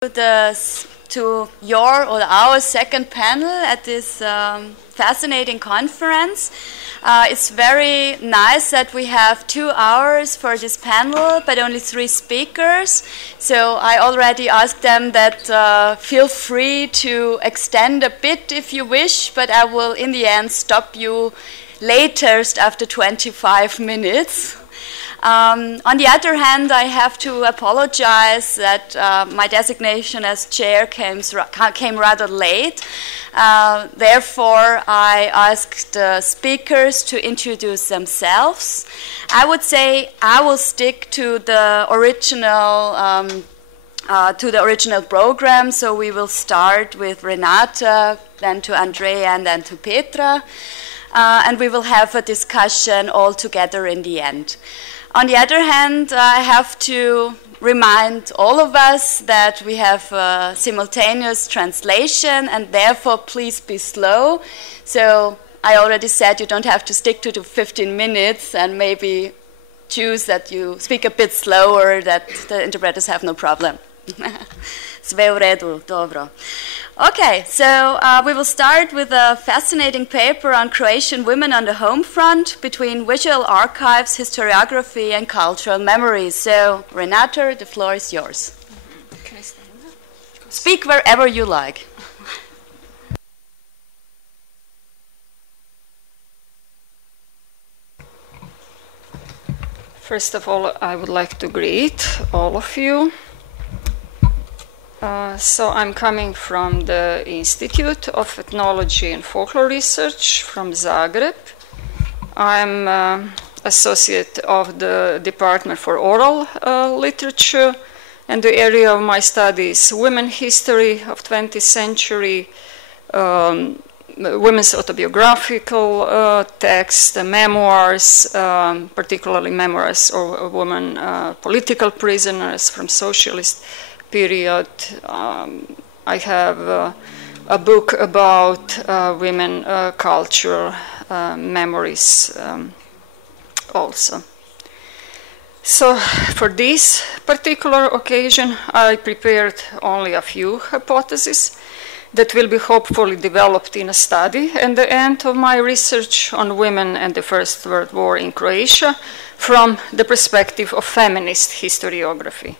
to your or our second panel at this fascinating conference. It's very nice that we have 2 hours for this panel, but only 3 speakers. So I already asked them that feel free to extend a bit if you wish, but I will in the end stop you latest after 25 minutes. On the other hand, I have to apologize that my designation as chair came rather late. Therefore, I asked the speakers to introduce themselves. I would say I will stick to the original program. So we will start with Renata, then to Andrea, and then to Petra, and we will have a discussion all together in the end. On the other hand, I have to remind all of us that we have simultaneous translation, and therefore please be slow. So I already said you don't have to stick to the 15 minutes and maybe choose that you speak a bit slower, that the interpreters have no problem. Sve u redu, dobro. Okay, so we will start with a fascinating paper on Croatian women on the home front between visual archives, historiography, and cultural memories. So, Renata, the floor is yours. Can I stand up? Speak wherever you like. First of all, I would like to greet all of you. So I'm coming from the Institute of Ethnology and Folklore Research from Zagreb. I'm associate of the Department for Oral Literature, and the area of my study is women history of 20th century, women's autobiographical texts, memoirs, particularly memoirs of women political prisoners from socialist period. I have a book about women culture memories also. So for this particular occasion, I prepared only a few hypotheses that will be hopefully developed in a study at the end of my research on women and the First World War in Croatia from the perspective of feminist historiography.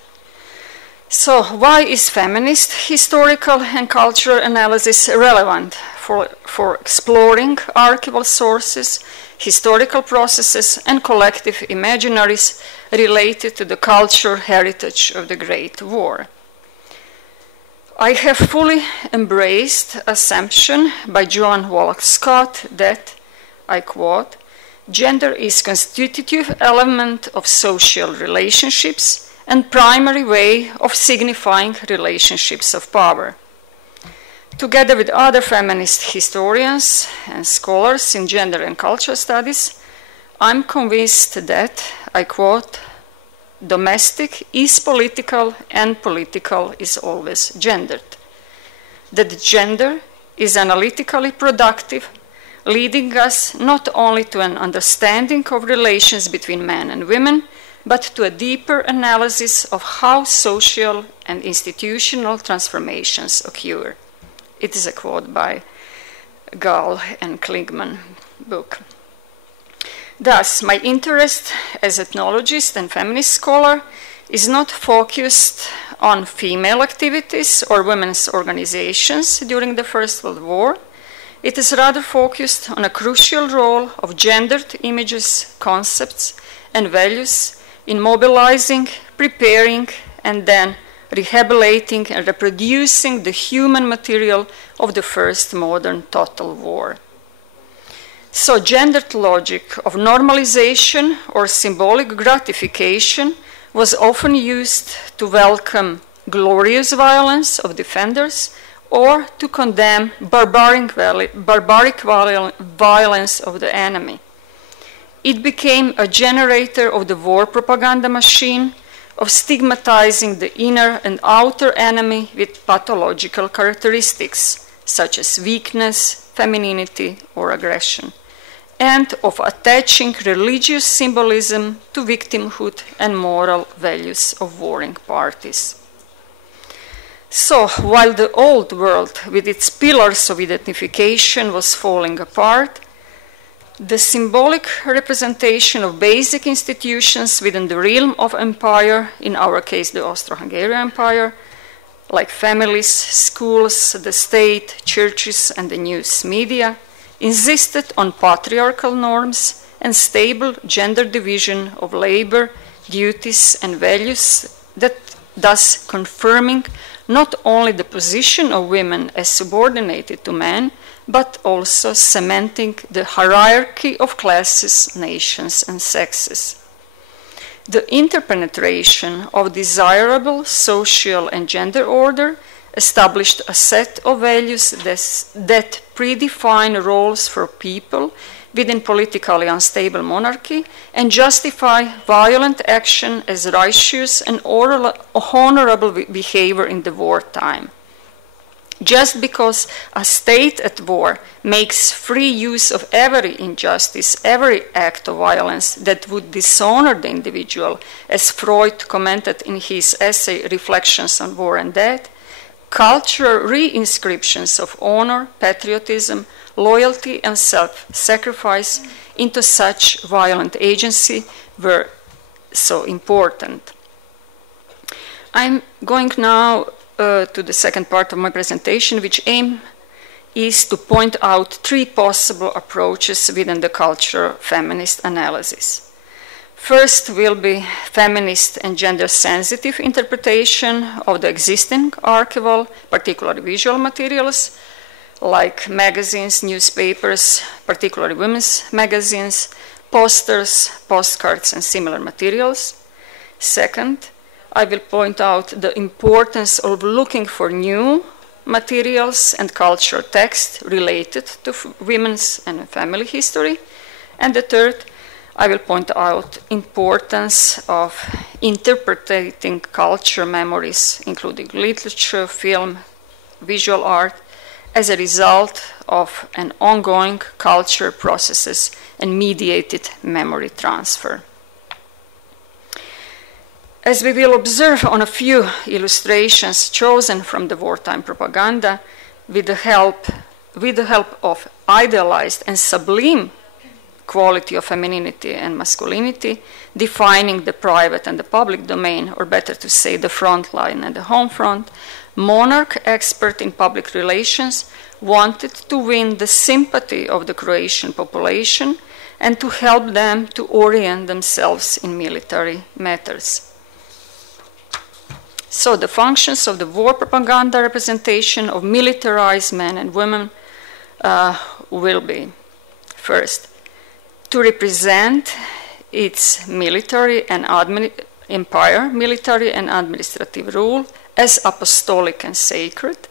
So why is feminist historical and cultural analysis relevant for exploring archival sources, historical processes, and collective imaginaries related to the cultural heritage of the Great War? I have fully embraced assumption by Joan Wallach Scott that, I quote, gender is constitutive element of social relationships and primary way of signifying relationships of power. Together with other feminist historians and scholars in gender and cultural studies, I'm convinced that, I quote, domestic is political and political is always gendered. That gender is analytically productive, leading us not only to an understanding of relations between men and women, but to a deeper analysis of how social and institutional transformations occur. It is a quote by Gall and Klingman book. Thus, my interest as ethnologist and feminist scholar is not focused on female activities or women's organizations during the First World War. It is rather focused on a crucial role of gendered images, concepts, and values in mobilizing, preparing, and then rehabilitating and reproducing the human material of the first modern total war. So gendered logic of normalization or symbolic gratification was often used to welcome glorious violence of defenders or to condemn barbaric violence of the enemy. It became a generator of the war propaganda machine, of stigmatizing the inner and outer enemy with pathological characteristics, such as weakness, femininity, or aggression, and of attaching religious symbolism to victimhood and moral values of warring parties. So, while the old world, with its pillars of identification, was falling apart, the symbolic representation of basic institutions within the realm of empire, in our case the Austro-Hungarian Empire, like families, schools, the state, churches, and the news media, insisted on patriarchal norms and stable gender division of labor, duties, and values, that thus confirming not only the position of women as subordinated to men, but also cementing the hierarchy of classes, nations, and sexes. The interpenetration of desirable social and gender order established a set of values that predefine roles for people within politically unstable monarchy and justify violent action as righteous and honorable behavior in the wartime. Just because a state at war makes free use of every injustice, every act of violence that would dishonor the individual, as Freud commented in his essay Reflections on War and Death, cultural re-inscriptions of honor, patriotism, loyalty, and self-sacrifice into such violent agency were so important. I'm going now to the second part of my presentation, which aim is to point out three possible approaches within the cultural feminist analysis. First will be feminist and gender-sensitive interpretation of the existing archival, particularly visual materials, like magazines, newspapers, particularly women's magazines, posters, postcards, and similar materials. Second, I will point out the importance of looking for new materials and cultural texts related to women's and family history. And the third, I will point out importance of interpreting culture memories, including literature, film, visual art, as a result of an ongoing culture processes and mediated memory transfer. As we will observe on a few illustrations chosen from the wartime propaganda, with the help of idealized and sublime quality of femininity and masculinity, defining the private and the public domain, or better to say the front line and the home front, monarch expert in public relations wanted to win the sympathy of the Croatian population and to help them to orient themselves in military matters. So the functions of the war propaganda representation of militarized men and women will be, first, to represent its military and empire, military and administrative rule as apostolic and sacred.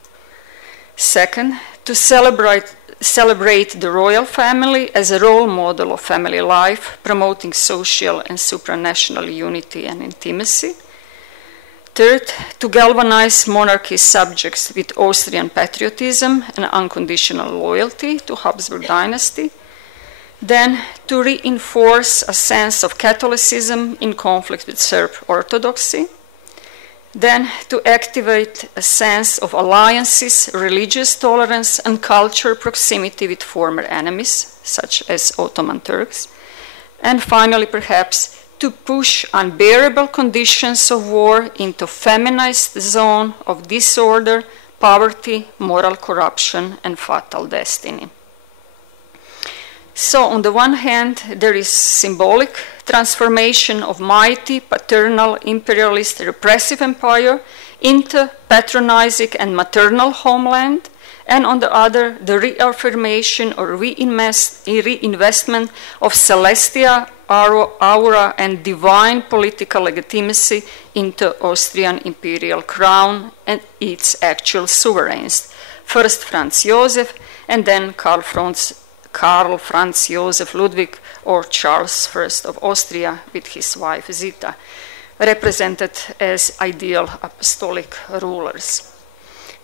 Second, to celebrate the royal family as a role model of family life, promoting social and supranational unity and intimacy. Third, to galvanize monarchy subjects with Austrian patriotism and unconditional loyalty to Habsburg dynasty. Then, to reinforce a sense of Catholicism in conflict with Serb Orthodoxy. Then, to activate a sense of alliances, religious tolerance, and cultural proximity with former enemies, such as Ottoman Turks. And finally, perhaps, to push unbearable conditions of war into feminized zone of disorder, poverty, moral corruption, and fatal destiny. So on the one hand, there is symbolic transformation of mighty, paternal, imperialist, repressive empire into patronizing and maternal homeland, and on the other, the reaffirmation or reinvestment of celestial aura and divine political legitimacy into Austrian imperial crown and its actual sovereigns. First Franz Joseph, and then Karl Franz Joseph Ludwig, or Charles I of Austria with his wife Zita, represented as ideal apostolic rulers.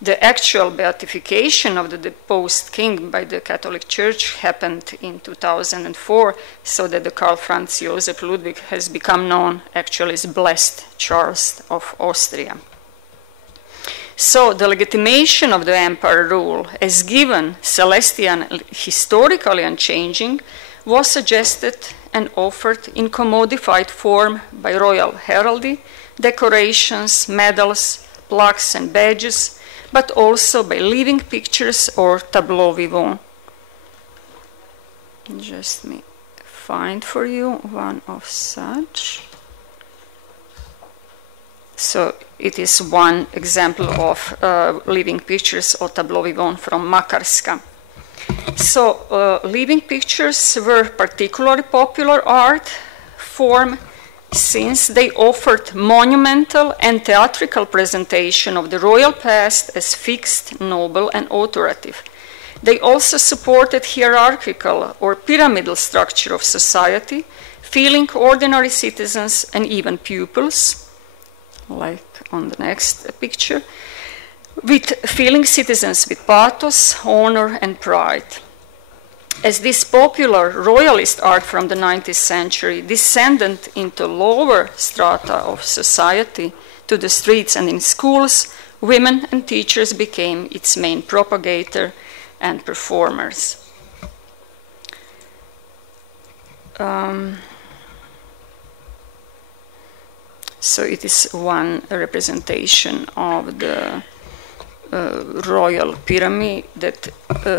The actual beatification of the deposed king by the Catholic Church happened in 2004, so that the Karl Franz Joseph Ludwig has become known actually as Blessed Charles of Austria. So the legitimation of the empire rule as given, celestial, historically unchanging, was suggested and offered in commodified form by royal heraldry, decorations, medals, plaques and badges, but also by living pictures or tableaux vivants. Just me find for you one of such. So it is one example of living pictures or tableau vivant from Makarska. So living pictures were particularly popular art form since they offered monumental and theatrical presentation of the royal past as fixed, noble, and authoritative. They also supported hierarchical or pyramidal structure of society, feeling ordinary citizens and even pupils, like on the next picture, with feeling citizens with pathos, honor, and pride. As this popular royalist art from the 19th century descended into lower strata of society, to the streets and in schools, women and teachers became its main propagator and performers. So it is one representation of the royal pyramid that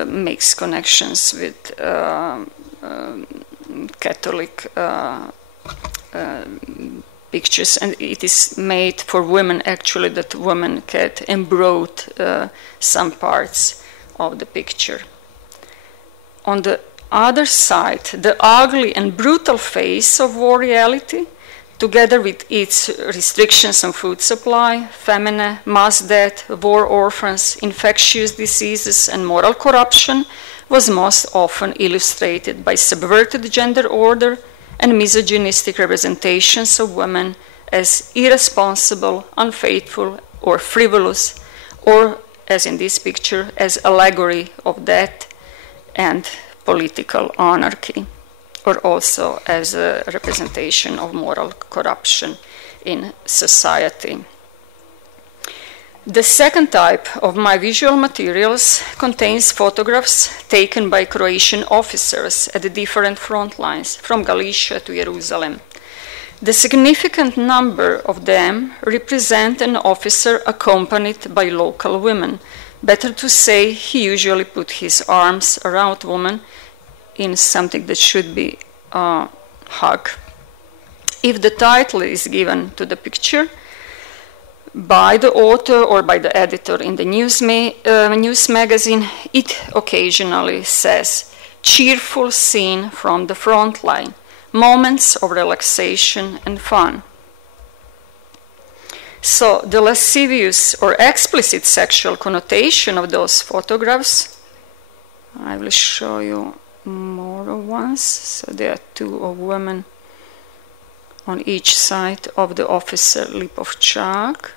makes connections with Catholic pictures, and it is made for women actually, that women can embroider some parts of the picture. On the other side, the ugly and brutal face of war reality, together with its restrictions on food supply, famine, mass death, war orphans, infectious diseases, and moral corruption, was most often illustrated by subverted gender order and misogynistic representations of women as irresponsible, unfaithful, or frivolous, or, as in this picture, as allegory of death and political anarchy, or also as a representation of moral corruption in society. The second type of my visual materials contains photographs taken by Croatian officers at the different front lines, from Galicia to Jerusalem. The significant number of them represent an officer accompanied by local women. Better to say, he usually put his arms around women in something that should be a hug. If the title is given to the picture by the author or by the editor in the news magazine, it occasionally says, "Cheerful scene from the front line, moments of relaxation and fun." So the lascivious or explicit sexual connotation of those photographs, I will show you more ones. So there are two of women on each side of the officer Lipovčák.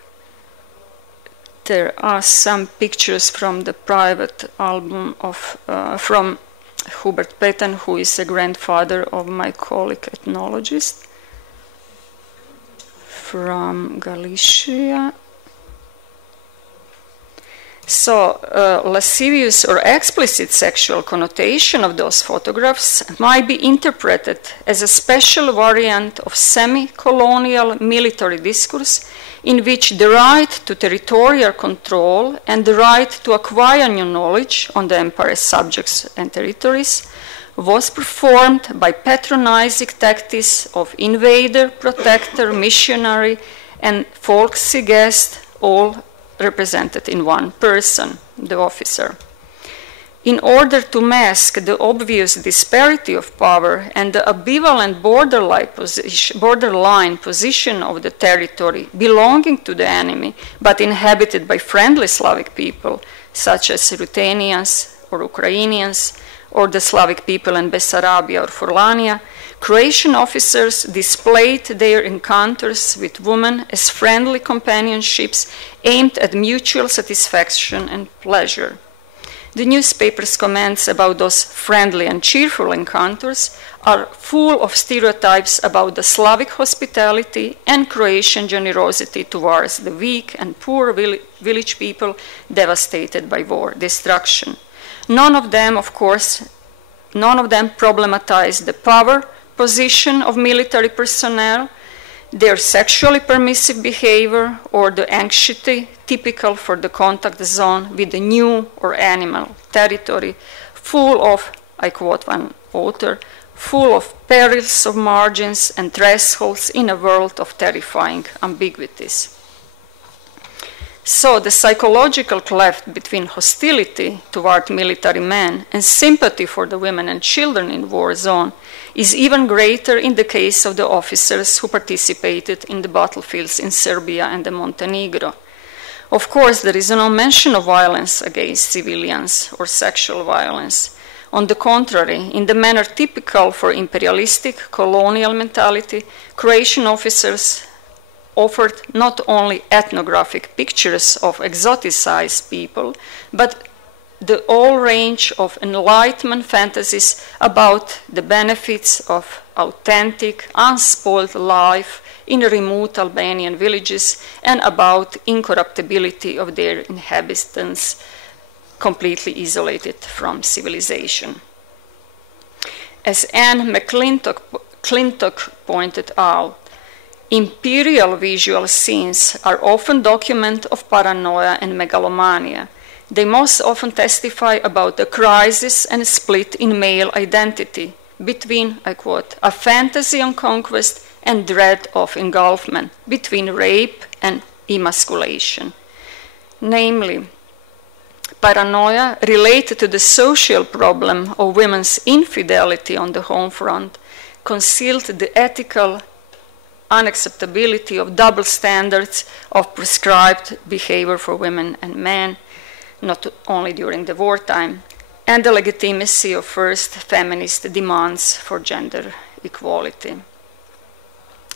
There are some pictures from the private album of from Hubert Petan, who is a grandfather of my colleague ethnologist from Galicia. So, lascivious or explicit sexual connotation of those photographs might be interpreted as a special variant of semi-colonial military discourse in which the right to territorial control and the right to acquire new knowledge on the empire's subjects and territories was performed by patronizing tactics of invader, protector, missionary, and folksy guest, all represented in one person, the officer. In order to mask the obvious disparity of power and the ambivalent borderline position of the territory belonging to the enemy but inhabited by friendly Slavic people, such as Ruthenians or Ukrainians, or the Slavic people in Bessarabia or Furlania, Croatian officers displayed their encounters with women as friendly companionships aimed at mutual satisfaction and pleasure. The newspaper's comments about those friendly and cheerful encounters are full of stereotypes about the Slavic hospitality and Croatian generosity towards the weak and poor village people devastated by war destruction. None of them problematized the power position of military personnel, their sexually permissive behavior, or the anxiety typical for the contact zone with the new or animal territory, full of, I quote one author, full of perils of margins and thresholds in a world of terrifying ambiguities. So the psychological cleft between hostility toward military men and sympathy for the women and children in war zone is even greater in the case of the officers who participated in the battlefields in Serbia and Montenegro. Of course, there is no mention of violence against civilians or sexual violence. On the contrary, in the manner typical for imperialistic colonial mentality, Croatian officers offered not only ethnographic pictures of exoticized people, but the whole range of Enlightenment fantasies about the benefits of authentic, unspoiled life in remote Albanian villages and about incorruptibility of their inhabitants, completely isolated from civilization. As Anne McClintock pointed out, imperial visual scenes are often document of paranoia and megalomania. They most often testify about the crisis and split in male identity between, I quote, a fantasy on conquest and dread of engulfment, between rape and emasculation. Namely, paranoia related to the social problem of women's infidelity on the home front concealed the ethical unacceptability of double standards of prescribed behavior for women and men, not only during the wartime, and the legitimacy of first feminist demands for gender equality.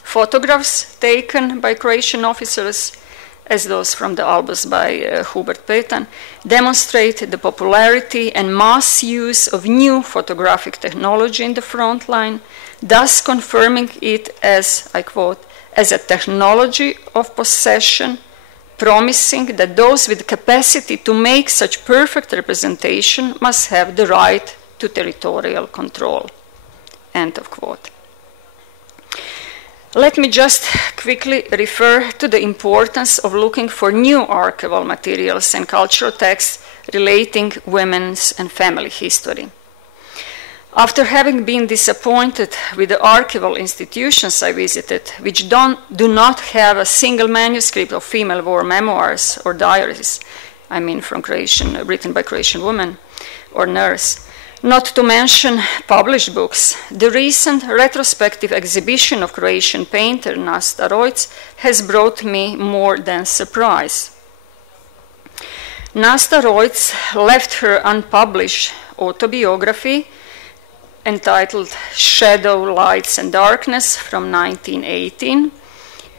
Photographs taken by Croatian officers, as those from the albums by Hubert Petan, demonstrate the popularity and mass use of new photographic technology in the front line, thus confirming it as, I quote, as a technology of possession, promising that those with capacity to make such perfect representation must have the right to territorial control. End of quote. Let me just quickly refer to the importance of looking for new archival materials and cultural texts relating women's and family history. After having been disappointed with the archival institutions I visited, which do not have a single manuscript of female war memoirs or diaries, I mean from Croatian, written by Croatian women or nurse, not to mention published books, the recent retrospective exhibition of Croatian painter Nasta Rojc has brought me more than surprise. Nasta Rojc left her unpublished autobiography entitled Shadow, Lights and Darkness from 1918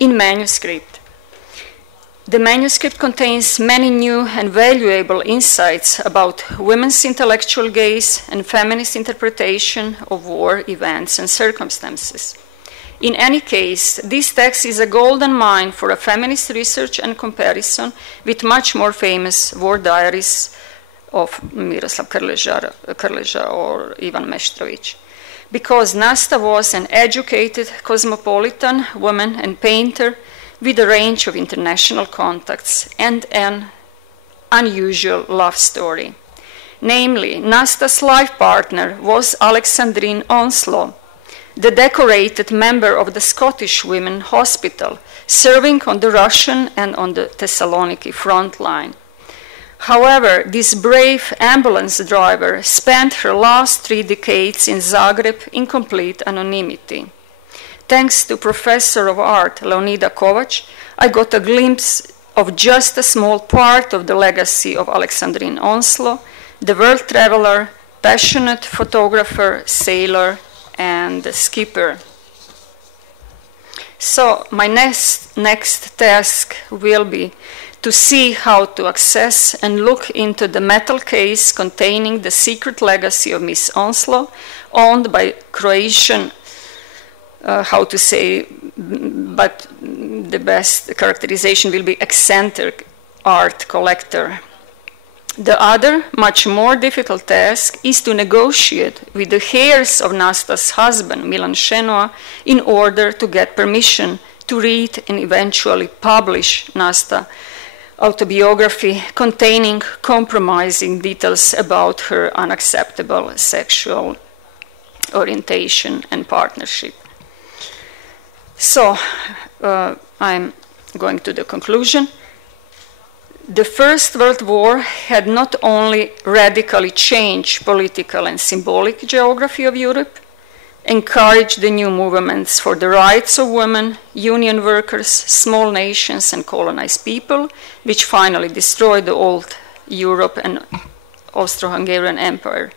in manuscript. The manuscript contains many new and valuable insights about women's intellectual gaze and feminist interpretation of war events and circumstances. In any case, this text is a golden mine for a feminist research and comparison with much more famous war diaries of Miroslav Krleža or Ivan Meštrović. Because Nasta was an educated cosmopolitan woman and painter with a range of international contacts and an unusual love story. Namely, Nasta's life partner was Alexandrine Onslow, the decorated member of the Scottish Women's Hospital, serving on the Russian and on the Thessaloniki front line. However, this brave ambulance driver spent her last 3 decades in Zagreb in complete anonymity. Thanks to Professor of Art Leonida Kovac, I got a glimpse of just a small part of the legacy of Alexandrine Onslow, the world traveler, passionate photographer, sailor, and skipper. So my next task will be to see how to access and look into the metal case containing the secret legacy of Miss Onslow, owned by Croatian, but the best characterization will be eccentric art collector. The other, much more difficult task is to negotiate with the heirs of Nasta's husband, Milan Šenoa, in order to get permission to read and eventually publish Nasta autobiography containing compromising details about her unacceptable sexual orientation and partnership. So, I'm going to the conclusion. The First World War had not only radically changed political and symbolic geography of Europe, encouraged the new movements for the rights of women, union workers, small nations, and colonized people, which finally destroyed the old Europe and Austro-Hungarian Empire.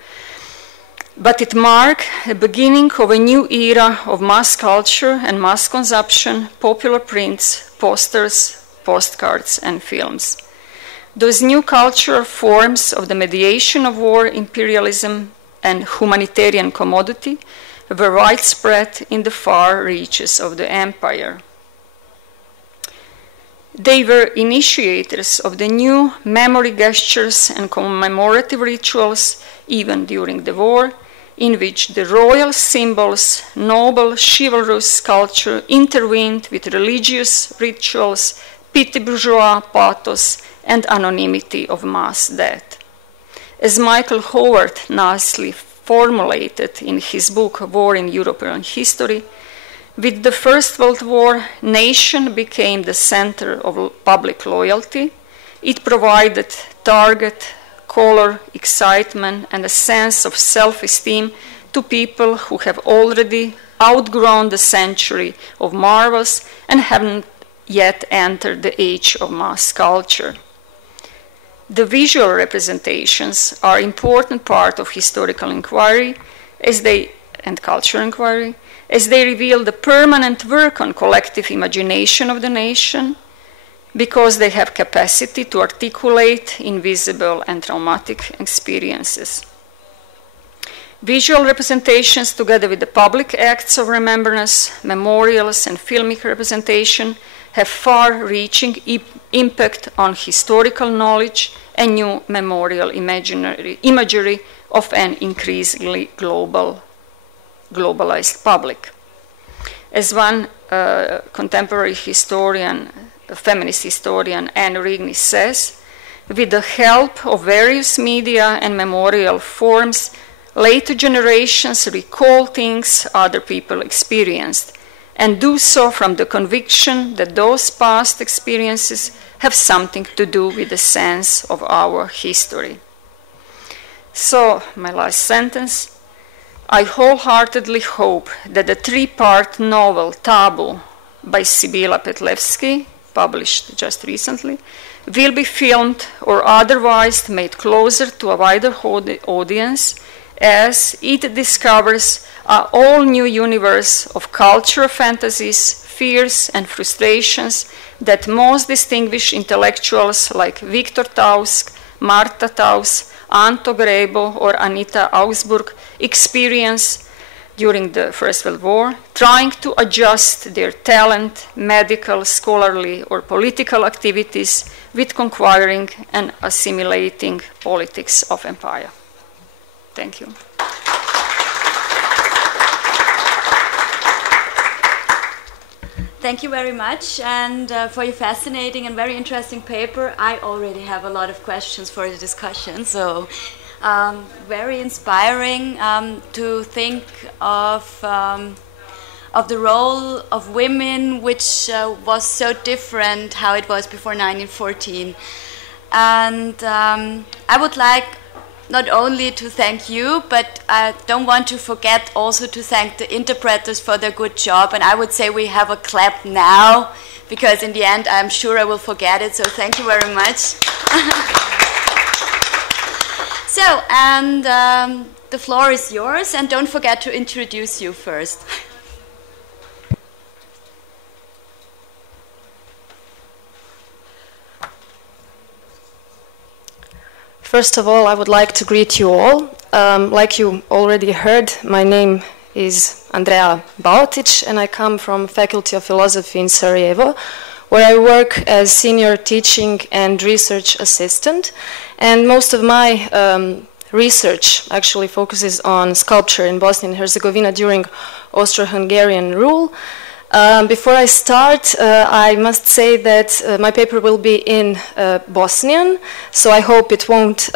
But it marked the beginning of a new era of mass culture and mass consumption, popular prints, posters, postcards, and films. Those new cultural forms of the mediation of war, imperialism, and humanitarian commodity were widespread in the far reaches of the empire. They were initiators of the new memory gestures and commemorative rituals, even during the war, in which the royal symbols, noble chivalrous culture intervened with religious rituals, petty bourgeois pathos, and anonymity of mass death. As Michael Howard nicely formulated in his book War in European History, with the First World War, nation became the center of public loyalty. It provided target, color, excitement, and a sense of self-esteem to people who have already outgrown the century of marvels and haven't yet entered the age of mass culture. The visual representations are an important part of historical inquiry and cultural inquiry, as they reveal the permanent work on collective imagination of the nation, because they have capacity to articulate invisible and traumatic experiences. Visual representations, together with the public acts of remembrance, memorials, and filmic representation, have far-reaching impact on historical knowledge and new memorial imagery of an increasingly globalized public. As one contemporary historian, feminist historian, Anne Rigney says, with the help of various media and memorial forms, later generations recall things other people experienced, and do so from the conviction that those past experiences have something to do with the sense of our history. So, my last sentence, I wholeheartedly hope that the three-part novel Taboo by Sibila Petlevsky, published just recently, will be filmed or otherwise made closer to a wider audience as it discovers an all-new universe of cultural fantasies, fears, and frustrations that most distinguished intellectuals like Viktor Tausk, Marta Taus, Anto Grebo, or Anita Augsburg experience during the First World War, trying to adjust their talent, medical, scholarly, or political activities with conquering and assimilating politics of empire. Thank you. Thank you very much, and for your fascinating and very interesting paper. I already have a lot of questions for the discussion, so very inspiring to think of the role of women, which was so different how it was before 1914. And I would like not only to thank you, but I don't want to forget also to thank the interpreters for their good job. And I would say we have a clap now, because in the end I'm sure I will forget it. So thank you very much. So, and the floor is yours, and don't forget to introduce you first. First of all, I would like to greet you all. Like you already heard, my name is Andrea Baotić, and I come from Faculty of Philosophy in Sarajevo, where I work as senior teaching and research assistant. And most of my research actually focuses on sculpture in Bosnia and Herzegovina during Austro-Hungarian rule. Before I start, I must say that my paper will be in Bosnian, so I hope it won't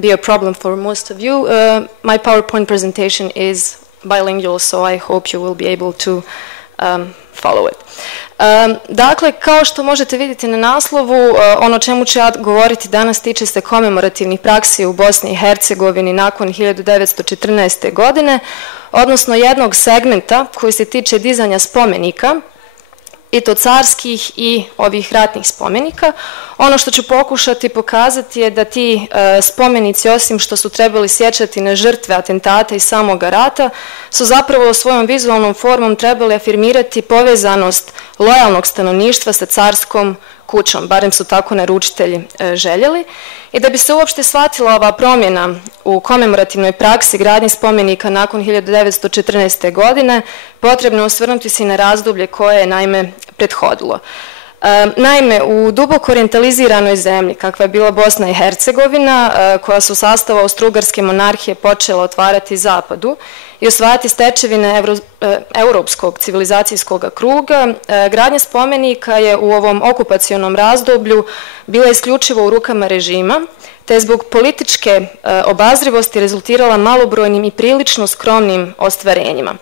be a problem for most of you. My PowerPoint presentation is bilingual, so I hope you will be able to follow it. Dakle, kao što možete vidjeti na naslovu, ono čemu ću ja govoriti danas tiče se komemorativnih praksi u Bosni i Hercegovini nakon 1914. godine, odnosno jednog segmenta koji se tiče dizanja spomenika, i to carskih i ovih ratnih spomenika. Ono što ću pokušati pokazati je da ti spomenici, osim što su trebali sjećati na žrtve atentata i samoga rata, su zapravo svojom vizualnom formom trebali afirmirati povezanost lojalnog stanovništva sa carskom kućom, barem su tako naručitelji željeli. I da bi se uopšte shvatila ova promjena u komemorativnoj praksi gradnje spomenika nakon 1914. godine, potrebno je osvrnuti se na razdoblje koje je naime prethodilo. Naime, u duboko orijentaliziranoj zemlji, kakva je bila Bosna i Hercegovina, koja su u sastavu Austro-Ugarske monarhije počela otvarati zapadu i osvajati stečevine europskog civilizacijskog kruga, gradnja spomenika je u ovom okupacionom razdoblju bila isključivo u rukama režima, te je zbog političke obazrivosti rezultirala malobrojnim i prilično skromnim ostvarenjima.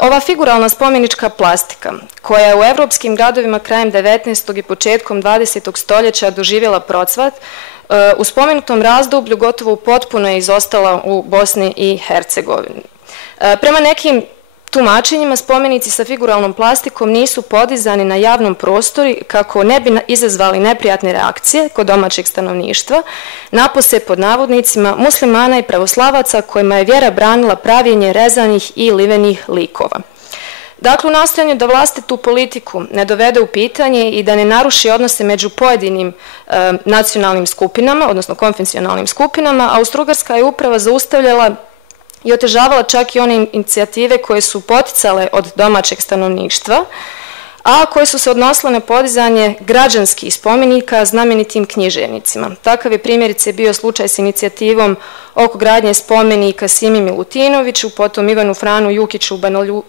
Ova figuralna spomenička plastika, koja je u evropskim gradovima krajem 19. i početkom 20. stoljeća doživjela procvat, u spomenutom razdoblju gotovo potpuno je izostala u Bosni i Hercegovini. Prema nekim tumačenjima, spomenici sa figuralnom plastikom nisu podizani na javnom prostoru kako ne bi izazvali neprijatne reakcije kod domaćeg stanovništva, napose pod navodnicima muslimana i pravoslavaca kojima je vjera branila pravljenje rezanih i livenih likova. Dakle, u nastojanju da vlastitu politiku ne dovede u pitanje i da ne naruši odnose među pojedinim nacionalnim skupinama, odnosno konfesionalnim skupinama, Austro-Ugarska je uprava zaustavljala i otežavala čak i one inicijative koje su poticale od domaćeg stanovništva, a koje su se odnosile na podizanje građanskih spomenika znamenitim književnicima. Takav je primjerice bio slučaj s inicijativom oko gradnje spomenika Simi Milutinoviću, potom Ivanu Franu Jukiću u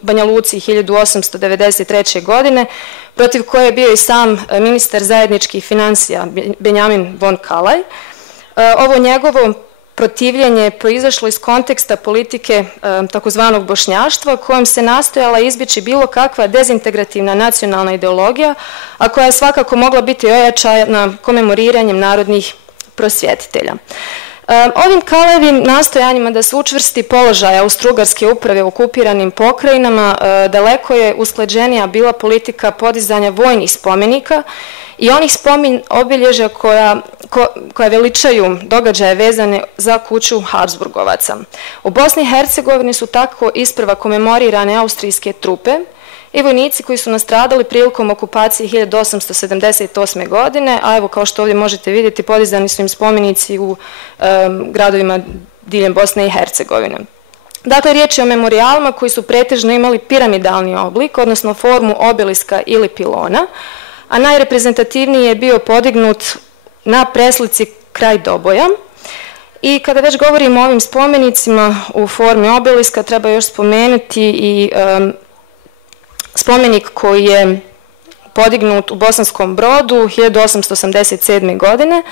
Banja Luci 1893. godine, protiv koje je bio i sam ministar zajedničkih financija Benjamin von Kalaj. Ovo njegovo protivljenje proizašlo iz konteksta politike takozvanog bošnjaštva kojom se nastojala izbjeći bilo kakva dezintegrativna nacionalna ideologija, a koja je svakako mogla biti ojačana komemoriranjem narodnih prosvjetitelja. Ovim Kalevim nastojanjima da se učvrsti položaj Austro-Ugarske uprave u okupiranim pokrajinama daleko je usklađenija bila politika podizanja vojnih spomenika i onih spomen obilježja koja veličaju događaje vezane za kuću Habsburgovaca. U Bosni i Hercegovini su tako isprva komemorirane austrijske trupe i vojnici koji su nastradali prilikom okupacije 1878. godine, a evo kao što ovdje možete vidjeti podizani su im spomenici u gradovima diljem Bosne i Hercegovine. Dakle, riječ je o memorijalima koji su pretežno imali piramidalni oblik, odnosno formu obeliska ili pilona, a najreprezentativniji je bio podignut na preslici kraj Doboja. I kada već govorimo o ovim spomenicima u formi obeliska, treba još spomenuti i spomenik koji je podignut u Bosanskom Brodu 1887. godine.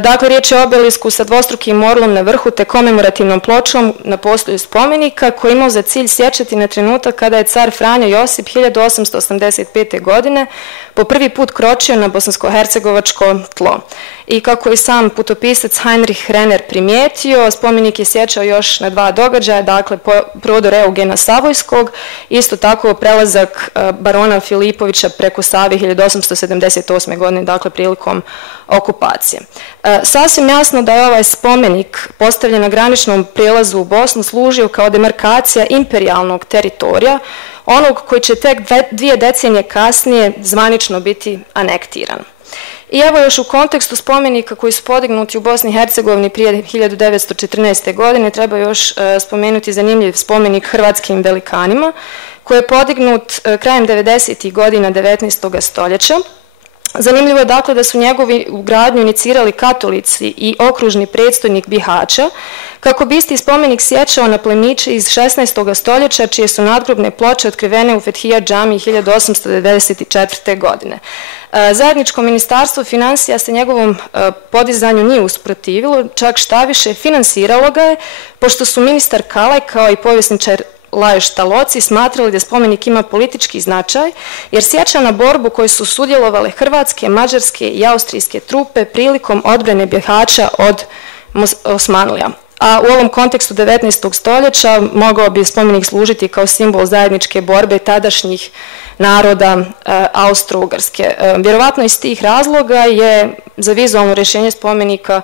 Dakle, riječ je o obelisku sa dvostrukim orlom na vrhu te komemorativnom pločom na postoju spomenika koji je imao za cilj sjećati na trenutak kada je car Franjo Josip 1885. godine po prvi put kročio na bosansko-hercegovačko tlo. I kako je sam putopisac Heinrich Renner primijetio, spomenik je sjećao još na dva događaja, dakle prodor Eugena Savojskog, isto tako prelazak barona Filipovića preko Save 1878. godine, dakle prilikom okupacije. Sasvim jasno da je ovaj spomenik postavljen na graničnom prijelazu u Bosnu služio kao demarkacija imperialnog teritorija, onog koji će tek 2 decenije kasnije zvanično biti anektiran. I evo još u kontekstu spomenika koji su podignuti u Bosni i Hercegovini prije 1914. godine treba još spomenuti zanimljiv spomenik hrvatskim velikanima koji je podignut krajem 90. godina 19. stoljeća. Zanimljivo je dakle da su njegovi ugradnju inicirali katolici i okružni predstojnik Bihaća kako bi isti spomenik sjećao na plemiće iz 16. stoljeća čije su nadgrobne ploče otkrivene u Fethija džamiji 1894. godine. Zajedničko ministarstvo financija se njegovom podizanju nije usprotivilo, čak štaviše finansiralo ga je, pošto su ministar Kalaj kao i povjesničar Lajos Taloci smatrali da spomenik ima politički značaj jer sjeća na borbu koju su sudjelovale hrvatske, mađarske i austrijske trupe prilikom odbrane Bihaća od Osmanlija. A u ovom kontekstu 19. stoljeća mogao bi spomenik služiti kao simbol zajedničke borbe tadašnjih naroda Austro-Ugarske. Vjerovatno iz tih razloga je za vizualno rješenje spomenika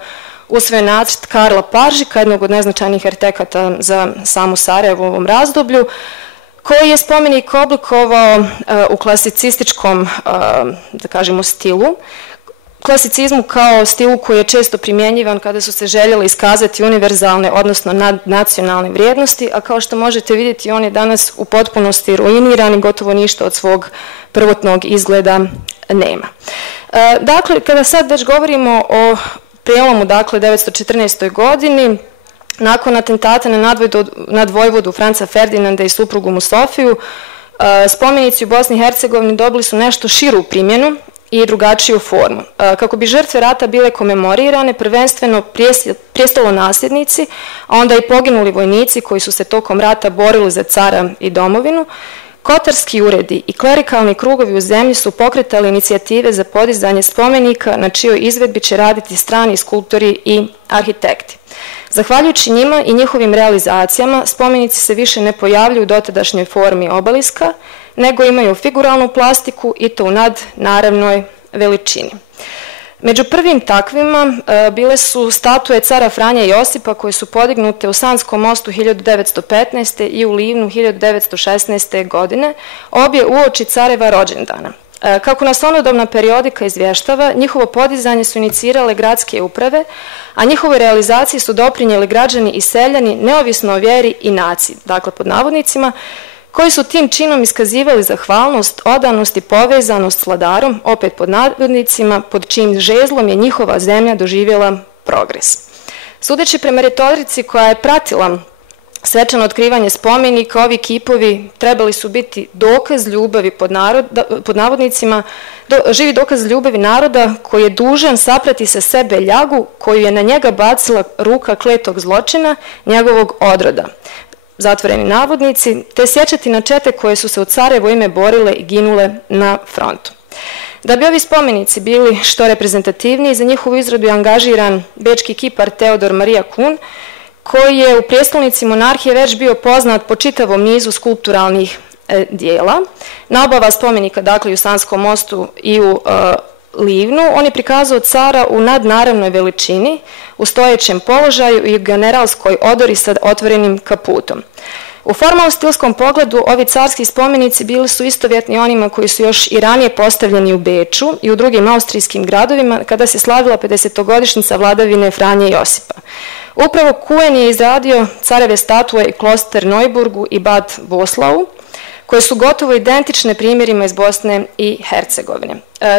usvojen nacrt Karla Paržika, jednog od najznačajnijih arhitekata za samu Sarajevo u ovom razdoblju, koji je spomenik oblikovao u klasicističkom, da kažemo, stilu. Klasicizmu kao stilu koji je često primjenjivan kada su se željeli iskazati univerzalne, odnosno nadnacionalne vrijednosti, a kao što možete vidjeti on je danas u potpunosti ruiniran i gotovo ništa od svog prvotnog izgleda nema. Dakle, kada sad već govorimo o prijelomu, dakle, 1914. godini, nakon atentata nad vojvodu Franca Ferdinanda i suprugu mu Sofiju, spomenici u Bosni i Hercegovini dobili su nešto širu primjenu i drugačiju formu. Kako bi žrtve rata bile komemorirane, prvenstveno prijestolonasljednici, a onda i poginuli vojnici koji su se tokom rata borili za cara i domovinu, kotarski uredi i klerikalni krugovi u zemlji su pokretali inicijative za podizanje spomenika na čijoj izvedbi će raditi strani skulptori i arhitekti. Zahvaljujući njima i njihovim realizacijama, spomenici se više ne pojavljuju u dotadašnjoj formi obeliska, nego imaju figuralnu plastiku i to u nadnaravnoj veličini. Među prvim takvima bile su statue cara Franje Josipa koje su podignute u Sanskom mostu 1915. i u Livnu 1916. godine, obje uoči careva rođendana. Kako nas onodobna periodika izvještava, njihovo podizanje su inicirale gradske uprave, a njihove realizacije su doprinijeli građani i seljani neovisno o vjeri i naciji, dakle pod navodnicima, koji su tim činom iskazivali zahvalnost, odanost i povezanost s vladarom, opet pod navodnicima, pod čijim žezlom je njihova zemlja doživjela progres. Sudeći prema retorici koja je pratila svečano otkrivanje spomenika, ovi kipovi trebali su biti dokaz ljubavi pod navodnicima, živi dokaz ljubavi naroda koji je dužan saprati sa sebe ljagu koju je na njega bacila ruka kletog zločina, njegovog odroda. Zatvoreni navodnici, te sjećati na čete koje su se u carevo ime borile i ginule na frontu. Da bi ovi spomenici bili što reprezentativniji, za njihovu izradu je angažiran bečki kipar Teodor Marija Kun, koji je u prijestolnici monarhije već bio poznat po čitavom nizu skulpturalnih dijela. Na oba spomenika, dakle i u Sanskom mostu i u Livnu, on je prikazao cara u nadnaravnoj veličini, u stojećem položaju i u generalskoj odori sa otvorenim kaputom. U formalno-stilskom pogledu ovi carski spomenici bili su istovjetni onima koji su još i ranije postavljeni u Beču i u drugim austrijskim gradovima kada se slavila 50-godišnjica vladavine Franje Josipa. Upravo Kuen je izradio careve statue i kloster Neuburgu i Bad Voslau, koje su gotovo identične primjerima iz Bosne i Hercegovine.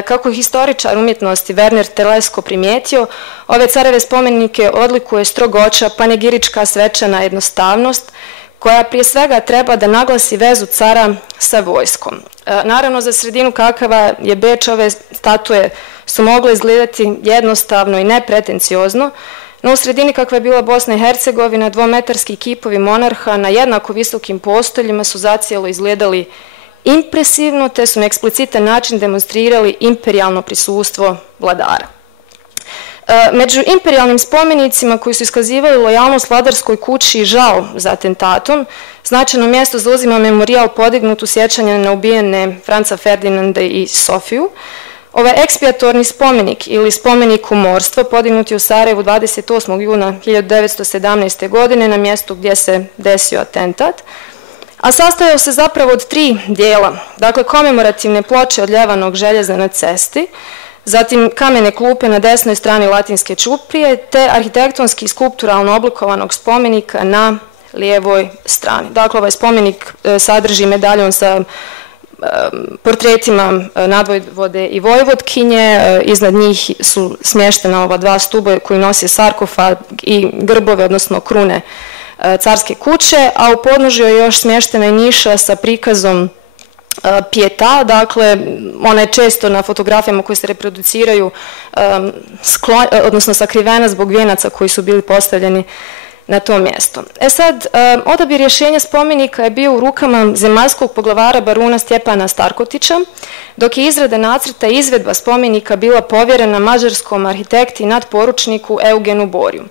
Kako je historičar umjetnosti Werner Telesko primijetio, ove careve spomenike odlikuje strogoća, panegirička svečana jednostavnost, koja prije svega treba da naglasi vezu cara sa vojskom. Naravno, za sredinu kakava je Beč, ove statue su mogle izgledati jednostavno i nepretenciozno, no u sredini kakva je bila Bosna i Hercegovina, dvometarski kipovi monarha na jednako visokim postoljima su zacijelo izgledali impresivno, te su na eksplicitan način demonstrirali imperialno prisustvo vladara. Među imperialnim spomenicima koji su iskazivali lojalnost vladarskoj kući i žal za atentatom, značajno mjesto zauzima memorijal podignut u sjećanje na ubijene Franca Ferdinanda i Sofiju. Ovaj ekspijatorni spomenik ili spomenik umorstva podignut je u Sarajevu 28. juna 1917. godine na mjestu gdje se desio atentat, a sastojao se zapravo od 3 dijela. Dakle, komemorativne ploče od ljevanog željeza na cesti, zatim kamene klupe na desnoj strani Latinske ćuprije, te arhitektonski skulpturalno oblikovanog spomenika na lijevoj strani. Dakle, ovaj spomenik sadrži medaljon sa portretima nadvojvode i vojvodkinje, iznad njih su smještena ova dva stuba koji nose sarkofag i grbove, odnosno krune carske kuće, a u podnožju je još smještena i niša sa prikazom Pieta, dakle ona je često na fotografijama koje se reproduciraju odnosno sakrivena zbog vijenaca koji su bili postavljeni na to mjesto. E sad, odabir rješenja spomenika je bio u rukama zemaljskog poglavara baruna Stjepana Starkotića, dok je izrada nacrta i izvedba spomenika bila povjerena mađarskom arhitekti i nadporučniku Eugenu Boriju.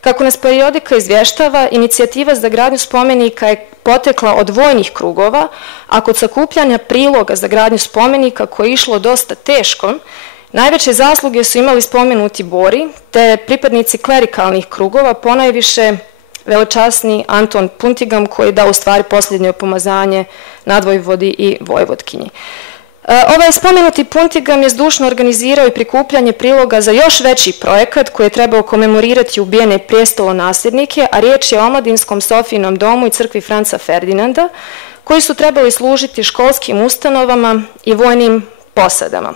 Kako nas periodika izvještava, inicijativa za gradnju spomenika je potekla od vojnih krugova, a kod sakupljanja priloga za gradnju spomenika koje je išlo dosta teško, najveće zasluge su imali spomenuti Bori, te pripadnici klerikalnih krugova, ponajviše velečasni Anton Puntigam koji je dao u stvari posljednje pomazanje nadvojvodi i vojvodkinji. Ovaj spomenuti Puntigam je zdušno organizirao i prikupljanje priloga za još veći projekat koji je trebao komemorirati ubijene prijestolonasljednike, a riječ je o omladinskom Sofijinom domu i crkvi Franca Ferdinanda, koji su trebali služiti školskim ustanovama i vojnim posadama.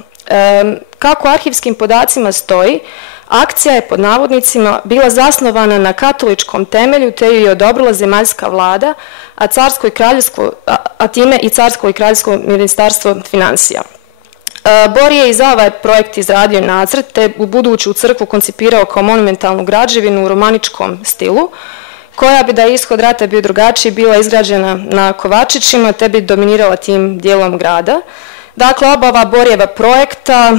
Kako arhivskim podacima stoji, akcija je pod navodnicima bila zasnovana na katoličkom temelju te ju je odobrila zemaljska vlada, a time i carsko i kraljevsko ministarstvo financija. Bor je i za ovaj projekt izradio nacrt te u buduću crkvu koncipirao kao monumentalnu građevinu u romaničkom stilu, koja bi da je ishod rata bio drugačiji bila izgrađena na Kovačićima te bi dominirala tim dijelom grada. Dakle, oba ova Borjeva projekta,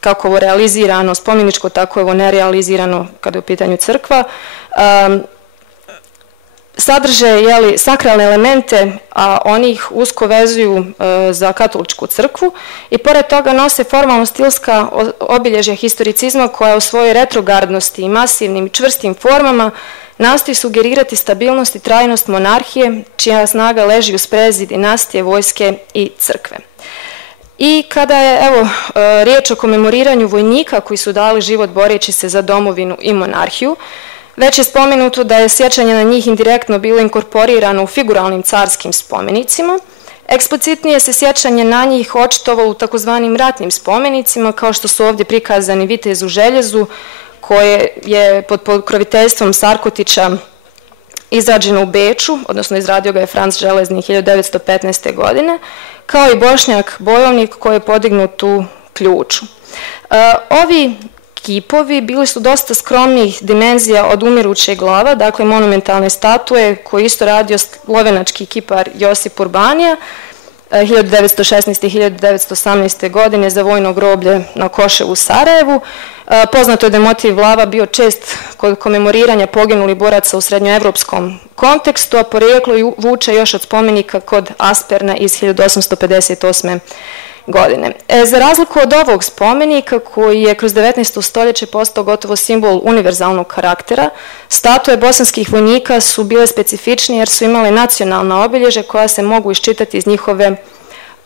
kako ovo realizirano spomeničko, tako je ovo nerealizirano kada je u pitanju crkva, sadrže sakralne elemente, a oni ih usko vezuju za katoličku crkvu i pored toga nose formalno stilska obilježja historicizma koja u svojoj retrogradnosti i masivnim i čvrstim formama nastoji sugerirati stabilnost i trajnost monarhije, čija snaga leži u sprezi dinastije, vojske i crkve. I kada je riječ o komemoriranju vojnika koji su dali život boreći se za domovinu i monarhiju, već je spomenuto da je sjećanje na njih indirektno bilo inkorporirano u figuralnim carskim spomenicima. Eksplicitnije se sjećanje na njih očitovalo u takozvanim ratnim spomenicima, kao što su ovdje prikazani vitez u željezu, koje je pod pokroviteljstvom Sarkotića izrađeno u Beču, odnosno izradio ga je Franc Železni 1915. godine, kao i Bošnjak bojovnik koji je podignut u Ključu. Ovi kipovi bili su dosta skromnih dimenzija od umirućeg glava, dakle monumentalne statue koje isto radio slovenački kipar Josip Urbanija 1916. i 1918. godine za vojno groblje na Koševu u Sarajevu. Poznato je da je motiv glava bio čest kod komemoriranja poginulih boraca u srednjoevropskom kontekstu, a porijeklo vuče još od spomenika kod Asperna iz 1858. godine. Za razliku od ovog spomenika koji je kroz 19. stoljeće postao gotovo simbol univerzalnog karaktera, statue bosanskih vojnika su bile specifičnije jer su imale nacionalna obilježja koja se mogu iščitati iz njihove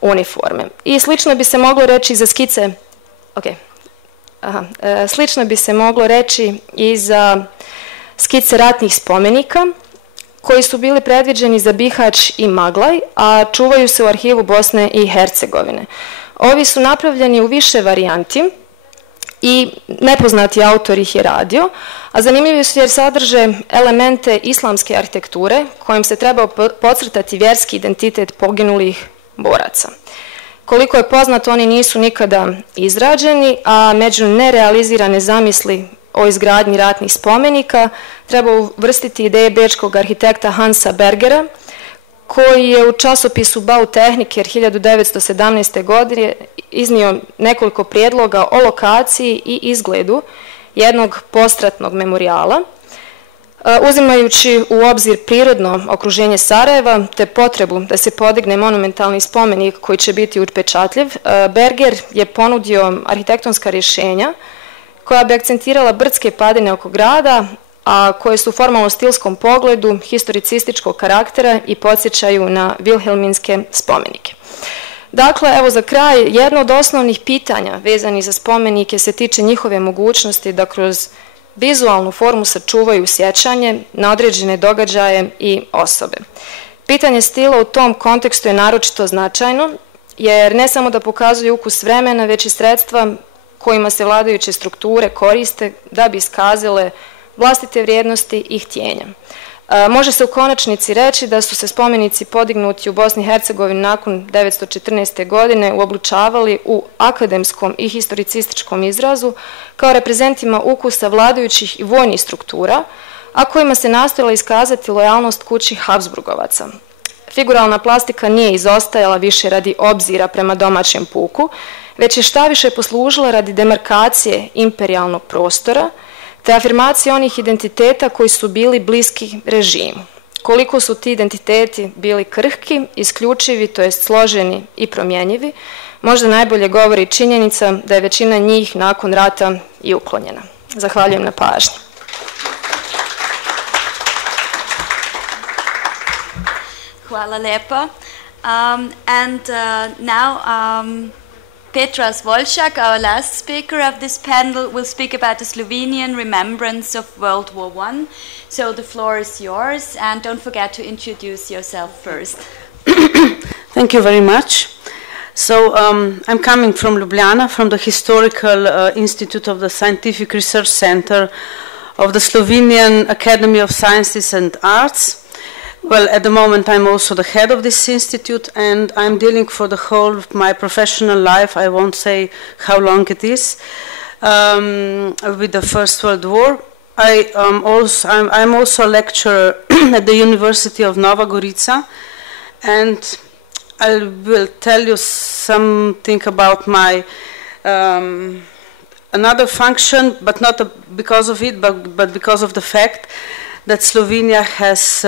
uniforme. I slično bi se moglo reći za skice, slično bi se moglo reći i za skice ratnih spomenika koji su bili predviđeni za Bihać i Maglaj, a čuvaju se u arhivu Bosne i Hercegovine. Ovi su napravljeni u više varijanti i nepoznati autor ih je radio, a zanimljivi su jer sadrže elemente islamske arhitekture kojim se trebao podcrtati vjerski identitet poginulih boraca. Koliko je poznato, oni nisu nikada izrađeni, a među nerealizirane zamisli o izgradnji ratnih spomenika treba uvrstiti ideje bečkog arhitekta Hansa Bergera, koji je u časopisu Bautechniker 1917. godine iznio nekoliko prijedloga o lokaciji i izgledu jednog postratnog memorijala, uzimajući u obzir prirodno okruženje Sarajeva te potrebu da se podigne monumentalni spomenik koji će biti upečatljiv. Berger je ponudio arhitektonska rješenja koja bi akcentirala brdske padine oko grada, a koje su u formalno stilskom pogledu historicističkog karaktera i podsjećaju na vilhelminske spomenike. Dakle, evo za kraj, jedno od osnovnih pitanja vezanih za spomenike se tiče njihove mogućnosti da kroz vizualnu formu sačuvaju sjećanje na određene događaje i osobe. Pitanje stila u tom kontekstu je naročito značajno, jer ne samo da pokazuje ukus vremena, već i sredstva kojima se vladajuće strukture koriste da bi iskazale vlastite vrijednosti i htjenja. Može se u konačnici reći da su se spomenici podignuti u Bosni i Hercegovini nakon 1914. godine uobličavali u akademskom i historicističkom izrazu kao reprezentima ukusa vladajućih i vojnih struktura, a kojima se nastojala iskazati lojalnost kući Habsburgovaca. Figuralna plastika nije izostajala više radi obzira prema domaćem puku, već je štaviše poslužila radi demarkacije imperialnog prostora te afirmacije onih identiteta koji su bili bliski režimu. Koliko su ti identiteti bili krhki, isključivi, to jest složeni i promjenjivi, možda najbolje govori činjenica da je većina njih nakon rata i uklonjena. Zahvaljujem na pažnji. Hvala lepa. Now Petra Svoljšak, our last speaker of this panel, will speak about the Slovenian remembrance of World War I. So the floor is yours, and don't forget to introduce yourself first. Thank you very much. So I'm coming from Ljubljana, from the Historical Institute of the Scientific Research Center of the Slovenian Academy of Sciences and Arts. Well, at the moment I'm also the head of this institute, and I'm dealing for the whole of my professional life, I won't say how long it is, with the First World War. I'm also a lecturer at the University of Nova Gorica, and I will tell you something about my another function, but not because of it, but because of the fact that Slovenia has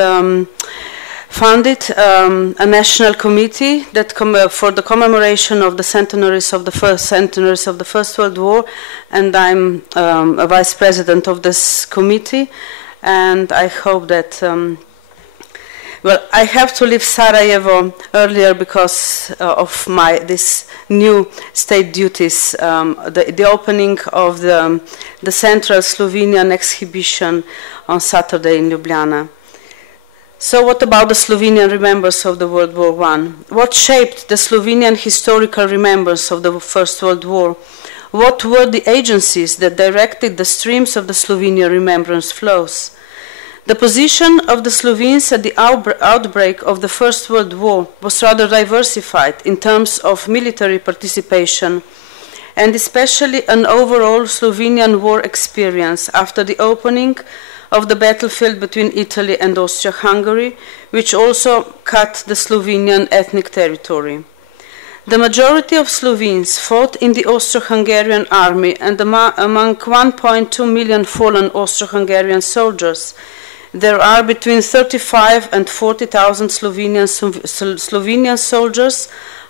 funded a national committee that for the commemoration of the centenaries of the First World War, and I'm a vice president of this committee, and I hope that well, I have to leave Sarajevo earlier because of this new state duties, the opening of the Central Slovenian exhibition on Saturday in Ljubljana. So what about the Slovenian remembrance of the World War I? What shaped the Slovenian historical remembrance of the First World War? What were the agencies that directed the streams of the Slovenian remembrance flows? The position of the Slovenes at the outbreak of the First World War was rather diversified in terms of military participation, and especially an overall Slovenian war experience after the opening of the battlefield between Italy and Austria-Hungary, which also cut the Slovenian ethnic territory. The majority of Slovenes fought in the Austro-Hungarian army, and among 1.2 million fallen Austro-Hungarian soldiers, there are between 35 and 40,000 Slovenian soldiers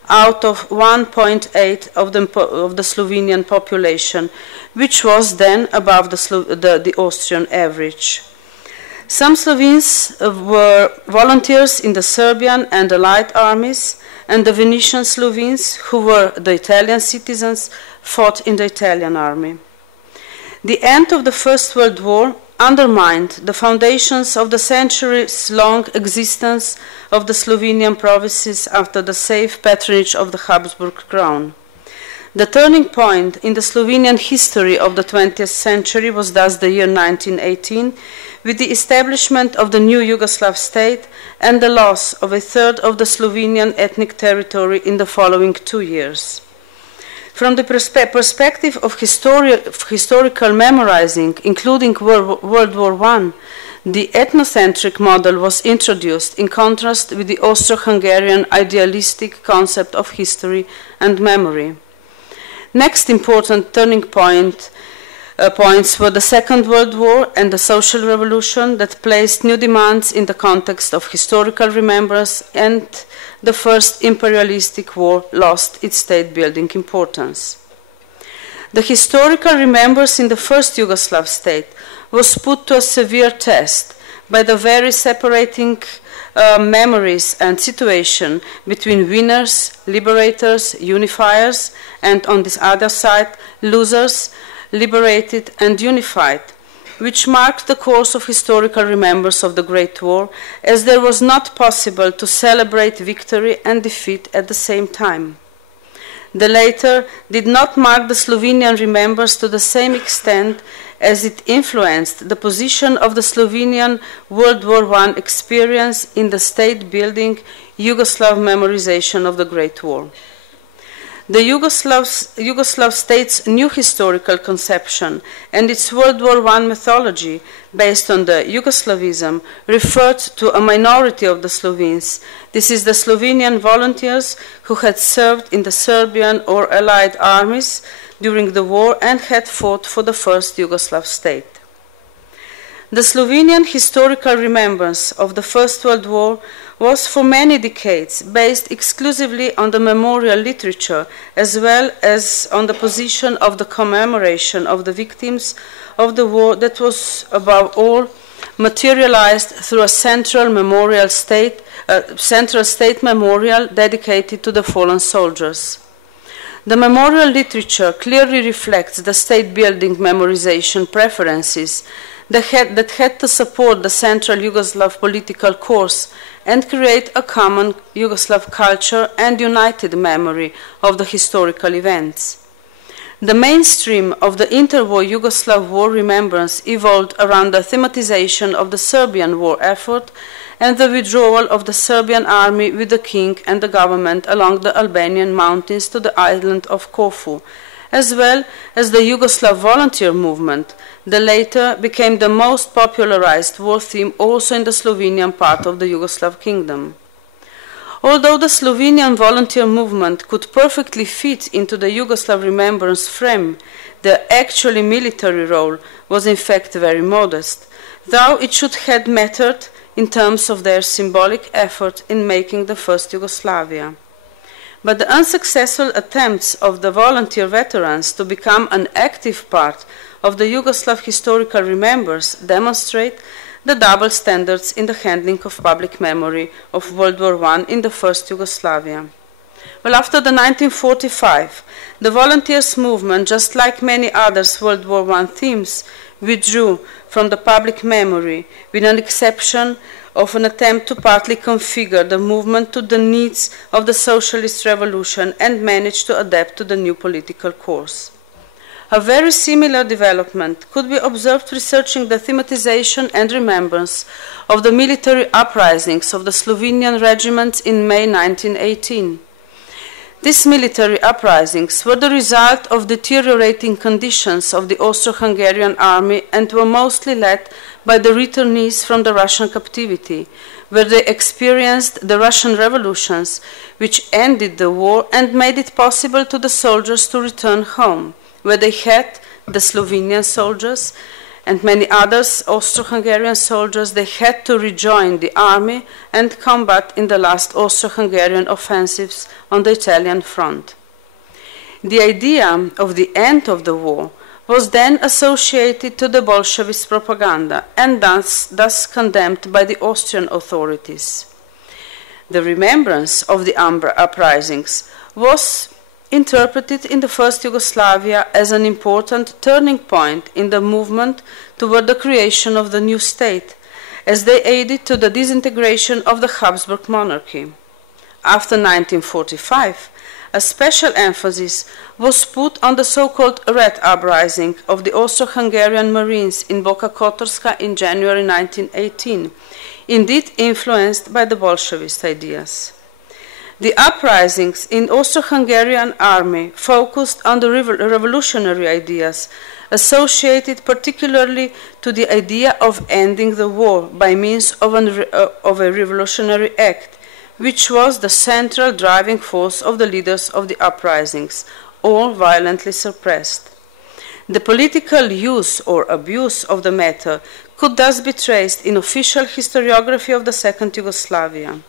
out of 1.8 of the Slovenian population, which was then above the Austrian average. Some Slovenes were volunteers in the Serbian and the Light armies, and the Venetian Slovenes, who were the Italian citizens, fought in the Italian army. The end of the First World War undermined the foundations of the centuries-long existence of the Slovenian provinces after the safe patronage of the Habsburg crown. The turning point in the Slovenian history of the 20th century was thus the year 1918, with the establishment of the new Yugoslav state and the loss of a third of the Slovenian ethnic territory in the following 2 years. From the perspective of historical memorizing, including World War I, the ethnocentric model was introduced in contrast with the Austro-Hungarian idealistic concept of history and memory. Next important turning points were the Second World War and the Social Revolution that placed new demands in the context of historical remembrance, and the First Imperialistic War lost its state-building importance. The historical remembrance in the first Yugoslav state was put to a severe test by the very separating memories and situation between winners, liberators, unifiers, and on this other side, losers, liberated and unified, which marked the course of historical remembrance of the Great War, as there was not possible to celebrate victory and defeat at the same time. The latter did not mark the Slovenian remembrance to the same extent as it influenced the position of the Slovenian World War I experience in the state-building Yugoslav memorization of the Great War. The Yugoslav state's new historical conception and its World War I mythology, based on the Yugoslavism, referred to a minority of the Slovenes. This is the Slovenian volunteers who had served in the Serbian or Allied armies during the war and had fought for the first Yugoslav state. The Slovenian historical remembrance of the First World War was for many decades based exclusively on the memorial literature as well as on the position of the commemoration of the victims of the war that was above all materialized through a central state memorial dedicated to the fallen soldiers. The memorial literature clearly reflects the state-building memorization preferences that had to support the Central Yugoslav political course and create a common Yugoslav culture and united memory of the historical events. The mainstream of the interwar Yugoslav war remembrance evolved around the thematization of the Serbian war effort and the withdrawal of the Serbian army with the king and the government along the Albanian mountains to the island of Corfu, as well as the Yugoslav volunteer movement. The latter became the most popularized war theme also in the Slovenian part of the Yugoslav kingdom. Although the Slovenian volunteer movement could perfectly fit into the Yugoslav remembrance frame, their actually military role was in fact very modest, though it should have mattered in terms of their symbolic effort in making the first Yugoslavia. But the unsuccessful attempts of the volunteer veterans to become an active part of the Yugoslav historical remembrance demonstrate the double standards in the handling of public memory of World War I in the first Yugoslavia. Well, after the 1945, the volunteers movement, just like many other World War I themes, withdrew from the public memory, with an exception of an attempt to partly configure the movement to the needs of the socialist revolution and managed to adapt to the new political course. A very similar development could be observed researching the thematization and remembrance of the military uprisings of the Slovenian regiments in May 1918. These military uprisings were the result of deteriorating conditions of the Austro-Hungarian army and were mostly led by the returnees from the Russian captivity, where they experienced the Russian revolutions, which ended the war and made it possible to the soldiers to return home, where they had the Slovenian soldiers and many others, Austro-Hungarian soldiers, they had to rejoin the army and combat in the last Austro-Hungarian offensives on the Italian front. The idea of the end of the war was then associated to the Bolshevist propaganda and thus condemned by the Austrian authorities. The remembrance of the uprisings was interpreted in the first Yugoslavia as an important turning point in the movement toward the creation of the new state, as they aided to the disintegration of the Habsburg monarchy. After 1945, a special emphasis was put on the so-called Red Uprising of the Austro-Hungarian Marines in Boka Kotorska in January 1918, indeed influenced by the Bolshevist ideas. The uprisings in Austro-Hungarian army focused on the revolutionary ideas associated particularly to the idea of ending the war by means of a revolutionary act, which was the central driving force of the leaders of the uprisings, all violently suppressed. The political use or abuse of the matter could thus be traced in official historiography of the Second Yugoslavia.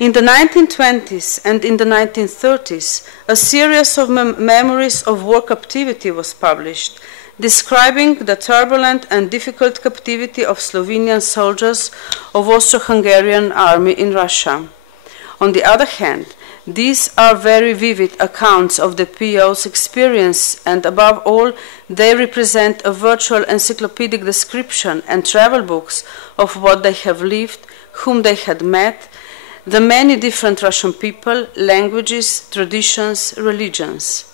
In the 1920s and in the 1930s, a series of memories of war captivity was published, describing the turbulent and difficult captivity of Slovenian soldiers of Austro-Hungarian army in Russia. On the other hand, these are very vivid accounts of the PO's experience, and above all, they represent a virtual encyclopedic description and travel books of what they have lived, whom they had met, the many different Russian people, languages, traditions, religions.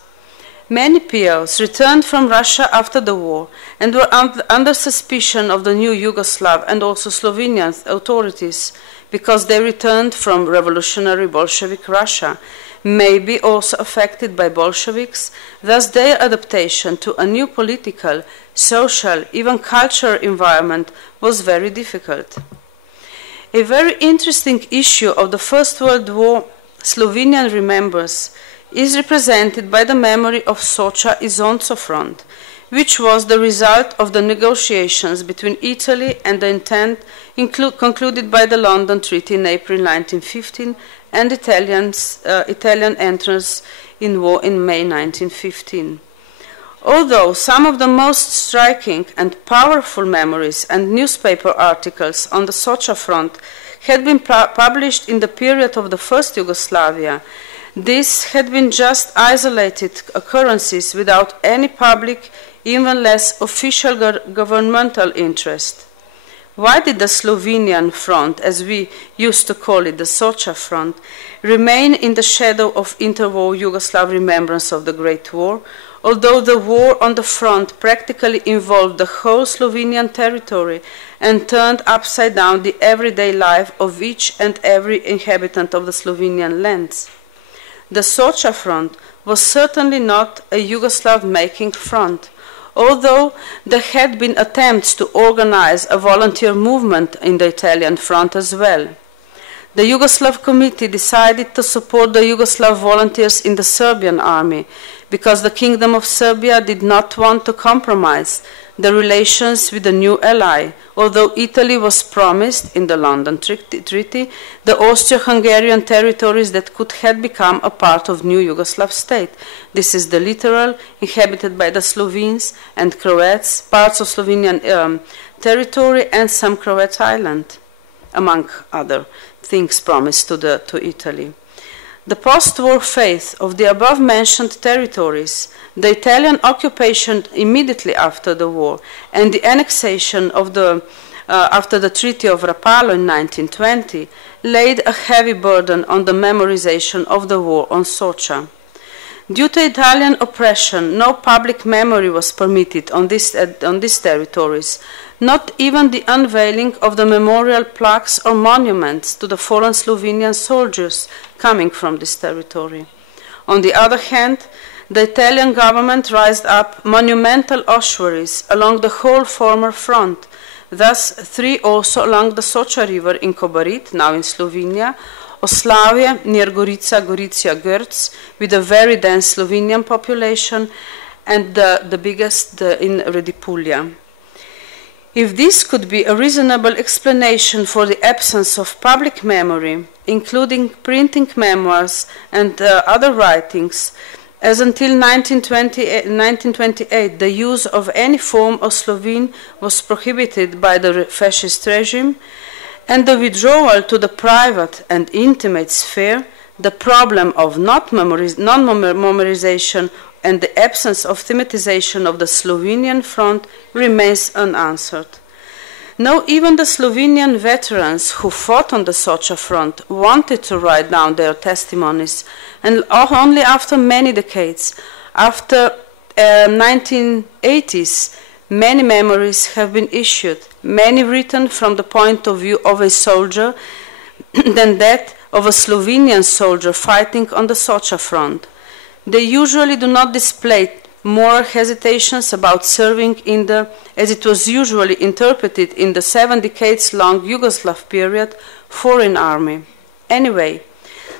Many POs returned from Russia after the war and were under suspicion of the new Yugoslav and also Slovenian authorities because they returned from revolutionary Bolshevik Russia, maybe also affected by Bolsheviks, thus their adaptation to a new political, social, even cultural environment was very difficult. A very interesting issue of the First World War Slovenian remembers is represented by the memory of Socha-Isonzo front, which was the result of the negotiations between Italy and the intent concluded by the London Treaty in April 1915 and Italian entrance in war in May 1915. Although some of the most striking and powerful memories and newspaper articles on the Socha front had been published in the period of the First Yugoslavia, these had been just isolated occurrences without any public, even less official governmental interest. Why did the Slovenian front, as we used to call it, the Socha front, remain in the shadow of interwar Yugoslav remembrance of the Great War, although the war on the front practically involved the whole Slovenian territory and turned upside down the everyday life of each and every inhabitant of the Slovenian lands? The Socha front was certainly not a Yugoslav-making front, although there had been attempts to organize a volunteer movement in the Italian front as well. The Yugoslav Committee decided to support the Yugoslav volunteers in the Serbian army because the Kingdom of Serbia did not want to compromise the relations with the new ally, although Italy was promised in the London Treaty the Austro-Hungarian territories that could have become a part of new Yugoslav state. This is the littoral, inhabited by the Slovenes and Croats, parts of Slovenian territory and some Croat island, among other things promised to Italy. The post-war phase of the above-mentioned territories, the Italian occupation immediately after the war, and the annexation of after the Treaty of Rapallo in 1920 laid a heavy burden on the memorization of the war on Socha. Due to Italian oppression, no public memory was permitted on these territories, not even the unveiling of the memorial plaques or monuments to the fallen Slovenian soldiers coming from this territory. On the other hand, the Italian government raised up monumental ossuaries along the whole former front, thus 3 also along the Socha River in Kobarid, now in Slovenia, Oslavje near Gorica, Gorizia, Grc, with a very dense Slovenian population, and the biggest in Redipulja. If this could be a reasonable explanation for the absence of public memory, including printing memoirs and other writings, as until 1928 the use of any form of Slovene was prohibited by the fascist regime, and the withdrawal to the private and intimate sphere, the problem of non-memorization and the absence of thematization of the Slovenian front remains unanswered. Now, even the Slovenian veterans who fought on the Socha front wanted to write down their testimonies, and only after many decades, after 1980s, many memories have been issued, many written from the point of view of a soldier than that of a Slovenian soldier fighting on the Socha front. They usually do not display moral hesitations about serving in the, as it was usually interpreted in the 7 decades long Yugoslav period, foreign army. Anyway,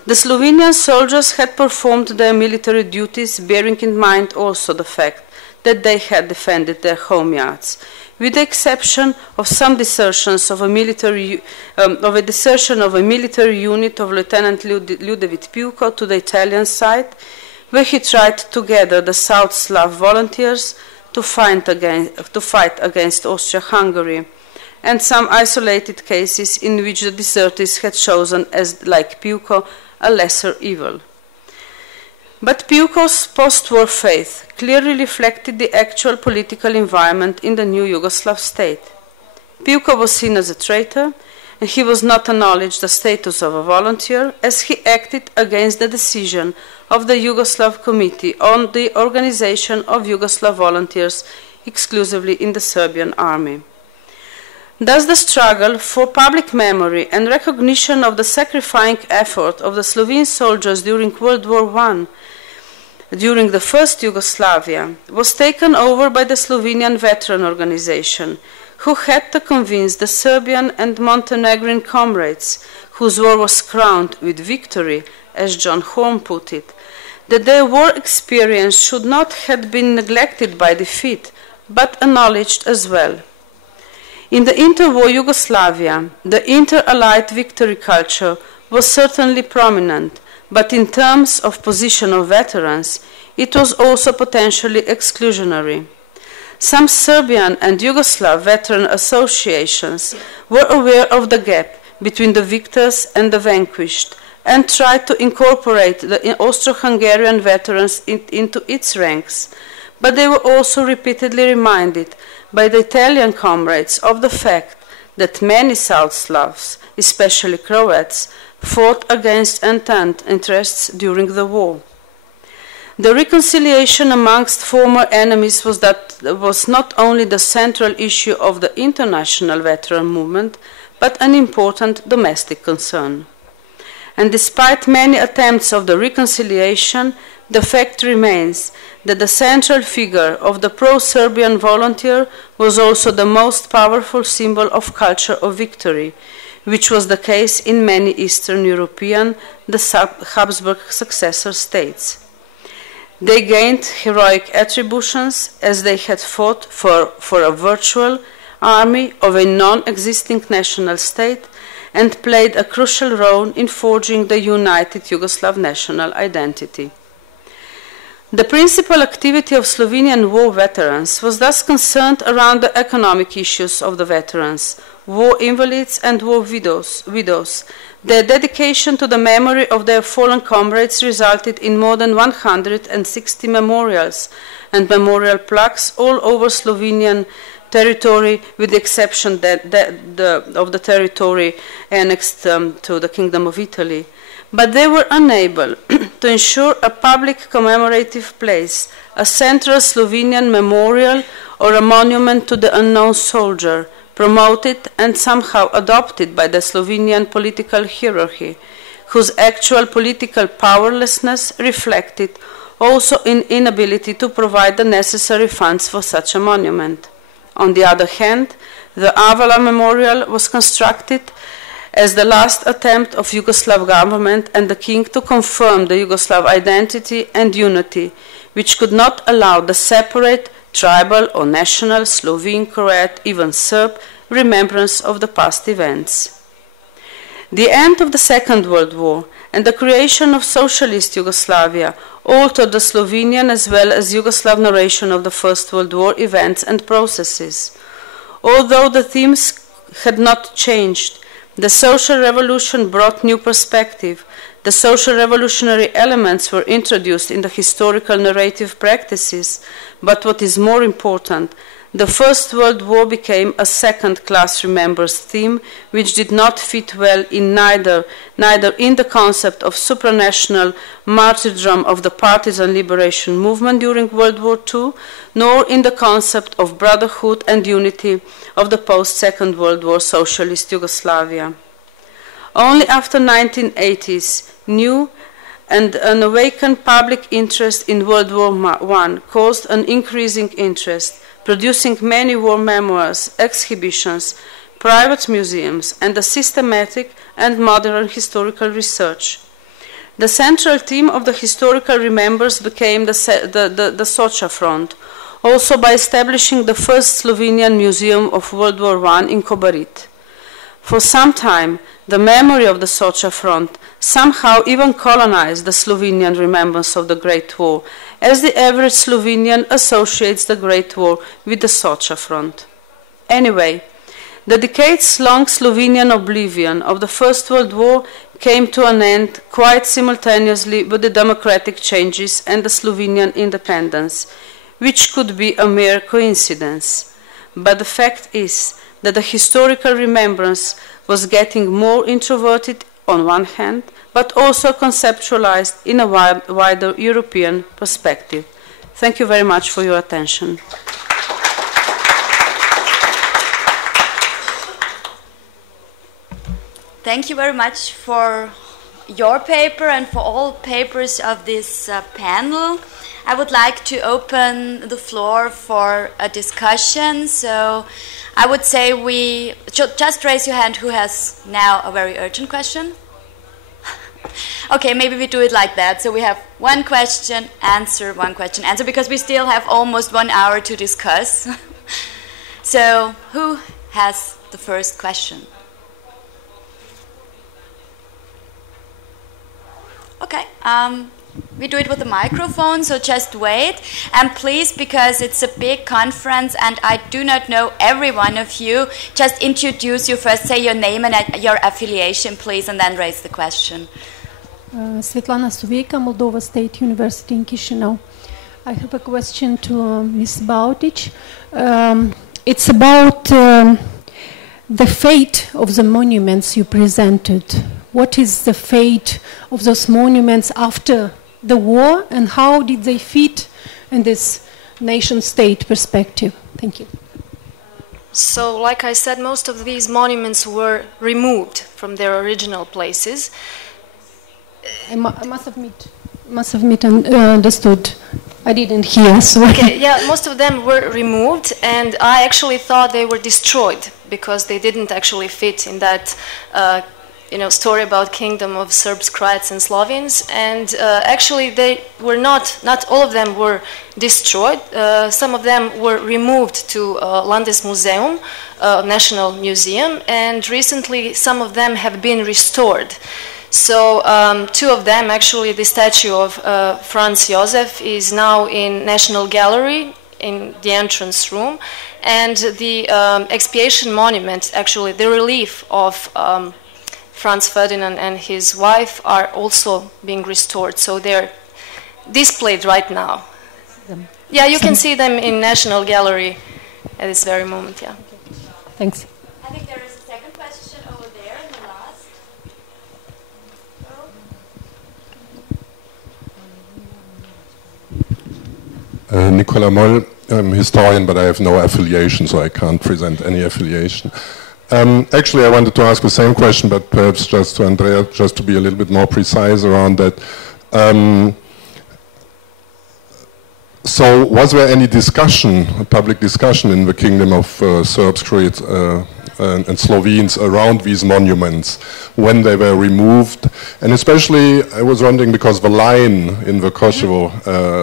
the Slovenian soldiers had performed their military duties, bearing in mind also the fact that they had defended their home yards, with the exception of some desertions of a military unit of Lieutenant Ljudevit Pivko to the Italian side, where he tried to gather the South Slav volunteers to fight against Austria-Hungary, and some isolated cases in which the deserters had chosen, as like Piuco, a lesser evil. But Piuco's post-war faith clearly reflected the actual political environment in the new Yugoslav state. Piuco was seen as a traitor, and he was not acknowledged the status of a volunteer, as he acted against the decision of the Yugoslav Committee on the organization of Yugoslav volunteers exclusively in the Serbian army. Thus, the struggle for public memory and recognition of the sacrificing effort of the Slovene soldiers during World War I, during the First Yugoslavia, was taken over by the Slovenian veteran organization, who had to convince the Serbian and Montenegrin comrades, whose war was crowned with victory, as John Horn put it, that their war experience should not have been neglected by defeat, but acknowledged as well. In the interwar Yugoslavia, the inter-allied victory culture was certainly prominent, but in terms of position of veterans, it was also potentially exclusionary. Some Serbian and Yugoslav veteran associations were aware of the gap between the victors and the vanquished and tried to incorporate the Austro-Hungarian veterans into its ranks, but they were also repeatedly reminded by the Italian comrades of the fact that many South Slavs, especially Croats, fought against Entente interests during the war. The reconciliation amongst former enemies was not only the central issue of the international veteran movement, but an important domestic concern. And despite many attempts of the reconciliation, the fact remains that the central figure of the pro-Serbian volunteer was also the most powerful symbol of culture of victory, which was the case in many Eastern European, the Habsburg successor states. They gained heroic attributions as they had fought for a virtual army of a non-existing national state and played a crucial role in forging the united Yugoslav national identity. The principal activity of Slovenian war veterans was thus concerned around the economic issues of the veterans, war invalids and war widows. Their dedication to the memory of their fallen comrades resulted in more than 160 memorials and memorial plaques all over Slovenian territory, with the exception of the territory annexed to the Kingdom of Italy. But they were unable to ensure a public commemorative place, a central Slovenian memorial or a monument to the unknown soldier, promoted and somehow adopted by the Slovenian political hierarchy, whose actual political powerlessness reflected also in inability to provide the necessary funds for such a monument. On the other hand, the Avala Memorial was constructed as the last attempt of Yugoslav government and the king to confirm the Yugoslav identity and unity, which could not allow the separate tribal or national Slovene, Croat, even Serb remembrance of the past events. The end of the Second World War and the creation of socialist Yugoslavia altered the Slovenian as well as Yugoslav narration of the First World War events and processes. Although the themes had not changed, the social revolution brought new perspective. The social revolutionary elements were introduced in the historical narrative practices, but what is more important, the First World War became a second-class remembers theme, which did not fit well in neither in the concept of supranational martyrdom of the partisan liberation movement during World War II, nor in the concept of brotherhood and unity of the post-Second World War socialist Yugoslavia. Only after 1980s, new and an awakened public interest in World War I caused an increasing interest, producing many war memoirs, exhibitions, private museums, and a systematic and modern historical research. The central theme of the historical remembers became the Socha Front, also by establishing the first Slovenian Museum of World War I in Kobarid. For some time, the memory of the Social Front somehow even colonized the Slovenian remembrance of the Great War, as the average Slovenian associates the Great War with the Social Front. Anyway, the decades-long Slovenian oblivion of the First World War came to an end quite simultaneously with the democratic changes and the Slovenian independence, which could be a mere coincidence. But the fact is that the historical remembrance was getting more introverted on one hand, but also conceptualized in a wider European perspective. Thank you very much for your attention. Thank you very much for your paper and for all papers of this panel. I would like to open the floor for a discussion. So I would say just raise your hand who has now a very urgent question. Okay, maybe we do it like that. So we have one question, answer, because we still have almost 1 hour to discuss. So who has the first question? Okay, we do it with the microphone, so just wait. And please, because it's a big conference and I do not know every one of you, just introduce you first, say your name and your affiliation, please, and then raise the question. Svetlana Suveka, Moldova State University in Chisinau. I have a question to Ms. Baotić. It's about the fate of the monuments you presented. What is the fate of those monuments after the war, and how did they fit in this nation-state perspective? Thank you. So, like I said, most of these monuments were removed from their original places. I must have understood. I didn't hear. So. Okay, yeah, most of them were removed, and I actually thought they were destroyed because they didn't actually fit in that story about kingdom of Serbs, Croats, and Slovenes. And actually, they were not all of them were destroyed. Some of them were removed to Landesmuseum, National Museum, and recently some of them have been restored. So two of them, actually, the statue of Franz Josef is now in National Gallery in the entrance room, and the expiation monument, actually, the relief of Franz Ferdinand and his wife are also being restored. So they're displayed right now. Yeah, you can see them in National Gallery at this very moment, yeah. Thanks. I think there is a second question over there in the last. Nicola Moll, I'm a historian, but I have no affiliation, so I can't present any affiliation. Actually, I wanted to ask the same question, but perhaps just to Andrea, just to be a little bit more precise around that. So, was there any discussion, public discussion in the Kingdom of Serbs, Croats, and Slovenes around these monuments when they were removed? And especially, I was wondering, because the line in the Kosovo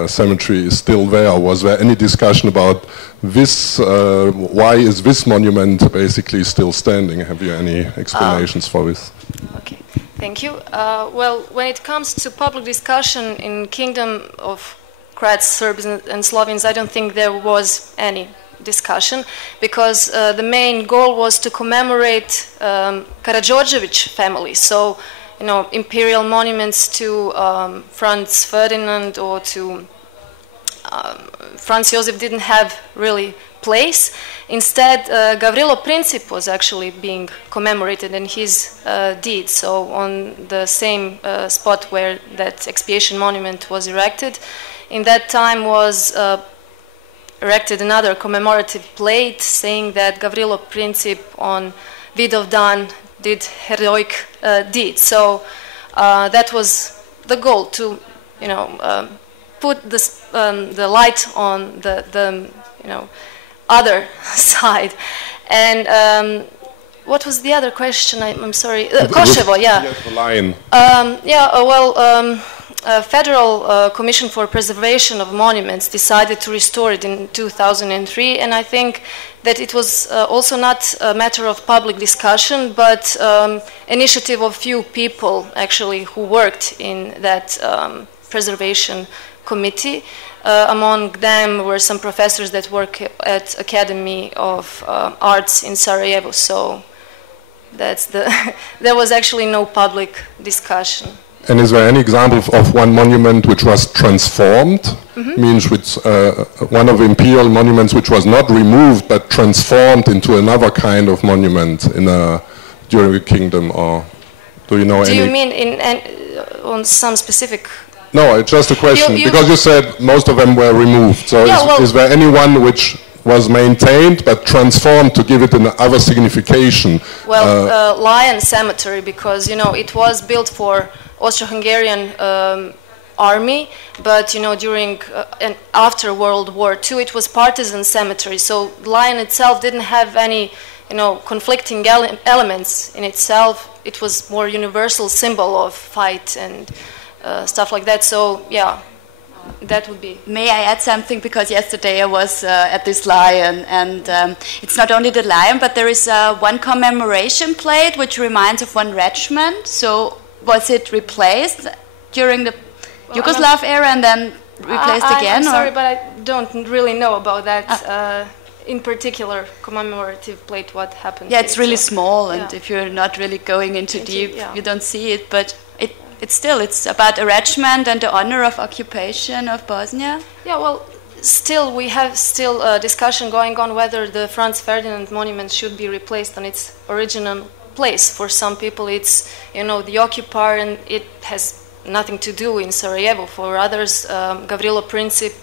cemetery is still there. Was there any discussion about this? Why is this monument basically still standing? Have you any explanations for this? Okay, thank you. Well, when it comes to public discussion in Kingdom of Croats, Serbs, and Slovenes, I don't think there was any discussion, because the main goal was to commemorate Karađorđević family. So, imperial monuments to Franz Ferdinand or to Franz Josef didn't have really place. Instead, Gavrilo Princip was actually being commemorated in his deed. So, on the same spot where that expiation monument was erected, in that time was erected another commemorative plate saying that Gavrilo Princip on Vidovdan did heroic deeds. So that was the goal, to put this, the light on the other side. And what was the other question? I'm sorry. Kosovo, yeah. Yes, the line. Federal Commission for Preservation of Monuments decided to restore it in 2003, and I think that it was also not a matter of public discussion, but initiative of few people actually who worked in that preservation committee. Among them were some professors that work at Academy of Arts in Sarajevo, so there was actually no public discussion. And is there any example of one monument which was transformed? Mm-hmm. Means which, one of the imperial monuments which was not removed but transformed into another kind of monument during the kingdom, or do you know any? Do you mean on some specific? No, it's just a question, because you said most of them were removed. So yeah, is there anyone which was maintained but transformed to give it another signification? Well, Lion Cemetery, because, it was built for Austro-Hungarian army, but during and after World War II it was partisan cemetery, so Lion itself didn't have any conflicting elements in itself. It was more universal symbol of fight and stuff like that, so yeah, that would be. May I add something, because yesterday I was at this lion, and it's not only the lion, but there is one commemoration plate which reminds of one regiment. So was it replaced during the Yugoslav era and then replaced again? I'm sorry, but I don't really know about that in particular commemorative plate, what happened. Yeah, it's really small, and if you're not really going into deep, you don't see it, but it's about a regiment and the honor of occupation of Bosnia. Yeah, well, we have discussion going on whether the Franz Ferdinand monument should be replaced on its original place. For some people it's the occupier, and it has nothing to do in Sarajevo. For others, Gavrilo Princip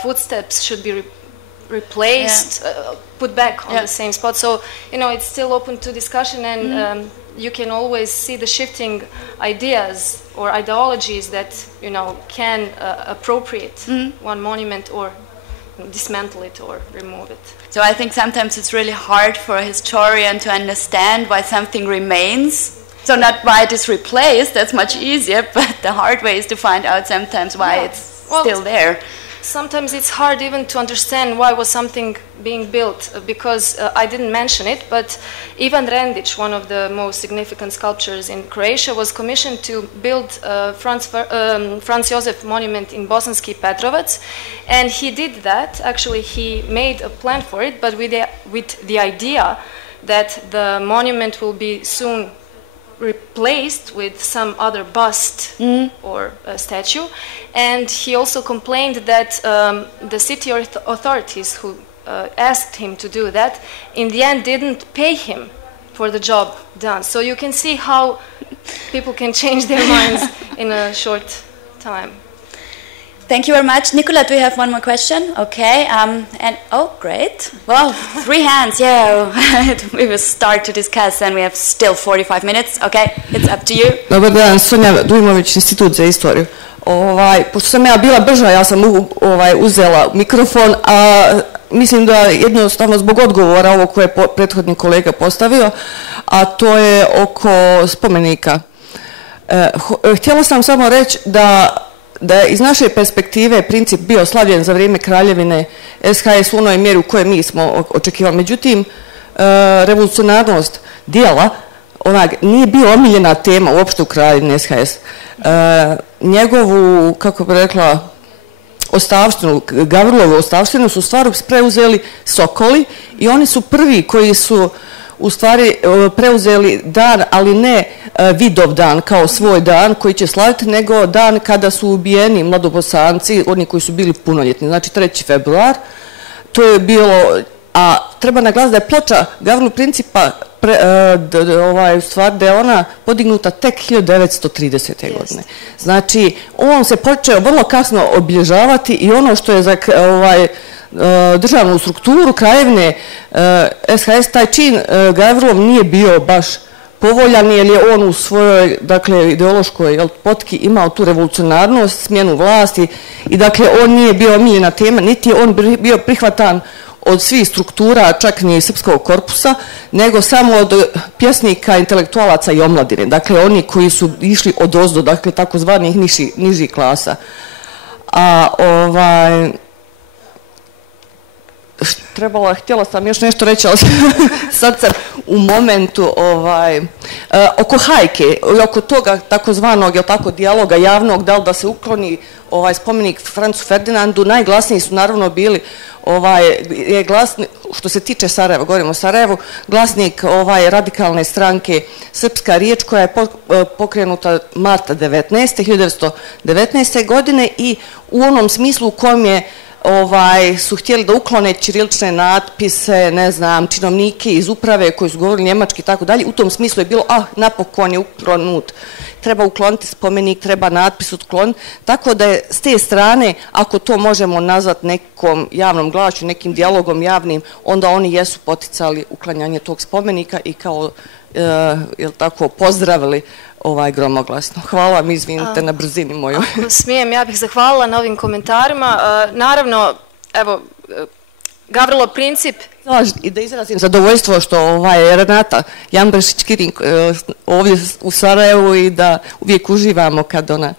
footsteps should be replaced, put back on the same spot. So it's still open to discussion, and you can always see the shifting ideas or ideologies that can appropriate one monument or dismantle it or remove it. So I think sometimes it's really hard for a historian to understand why something remains. So not why it is replaced, that's much easier, but the hard way is to find out sometimes why it's still there. Sometimes it's hard even to understand why was something being built, because I didn't mention it, but Ivan Rendić, one of the most significant sculptors in Croatia, was commissioned to build Franz Josef monument in Bosanski Petrovac, and he did that. Actually, he made a plan for it, but with the idea that the monument will be soon replaced with some other bust or a statue. And he also complained that the city authorities who asked him to do that, in the end didn't pay him for the job done. So you can see how people can change their minds in a short time. Thank you very much. Nicola, do you have one more question? Okay. Great. Well, 3 hands. Yeah, we will start to discuss, and we have still 45 minutes. Okay, it's up to you. Dobar dan, Sonja Dujmović, Institut za istoriju. Pošto sam ja bila brža, ja sam uzela mikrofon, a mislim da jednostavno zbog odgovora ovo koje je prethodni kolega postavio, a to je oko spomenika. Htjela sam samo reći da je iz naše perspektive princip bio slavljen za vrijeme kraljevine SHS u onoj mjeri u kojoj mi smo očekivali. Međutim, revolucionarnost dijela nije bio omiljena tema uopšte u kraljevini SHS. Njegovu, kako bi rekla, ostavštinu, Gavrilovu ostavštinu su stvari preuzeli Sokoli i oni su prvi koji su u stvari preuzeli dan, ali ne Vidov dan kao svoj dan koji će slaviti, nego dan kada su ubijeni mladobosanci, oni koji su bili punoljetni, znači 3. februar. To je bilo, a treba naglasiti da je ploča Gavrilu Principa u stvari da je ona podignuta tek 1930. godine. Znači, on se počeo vrlo kasno obilježavati i ono što je za državnu strukturu kraljevine SHS, taj čin Gavrilov nije bio baš povoljan, jer je on u svojoj ideološkoj potki imao tu revolucionarnost, smjenu vlasti i on nije bio omiljena tema, niti je on bio prihvatan od svih struktura, čak ni srpskog korpusa, nego samo od pjesnika, intelektualaca i omladine. Dakle, oni koji su išli odozdo, dakle, takozvanih nižih klasa. A htjela sam još nešto reći, ali sad sam u momentu oko hajke i oko toga takozvanog, jel tako, dijaloga javnog, da li da se ukloni spomenik Francu Ferdinandu. Najglasniji su naravno bili što se tiče Sarajeva, govorimo o Sarajevu, glasnik radikalne stranke Srpska riječ, koja je pokrenuta marta 1919. godine i u onom smislu u kojem je su htjeli da uklone ćirilične natpise, ne znam, činovnike iz uprave koji su govorili njemački i tako dalje. U tom smislu je bilo, napokon je uklonut, treba ukloniti spomenik, treba natpis otkloniti. Tako da je s te strane, ako to možemo nazvati nekom javnom glašću, nekim dijalogom javnim, onda oni jesu poticali uklanjanje tog spomenika i kao, jel tako, pozdravili gromoglasno. Hvala vam, izvinite na brzini moju. Ako smijem, ja bih zahvalila na ovim komentarima. Naravno, evo, Gavrilo Princip... I da izrazim zadovoljstvo što Renata Jambrešić Kirin ovdje u Sarajevu i da uvijek uživamo kad ona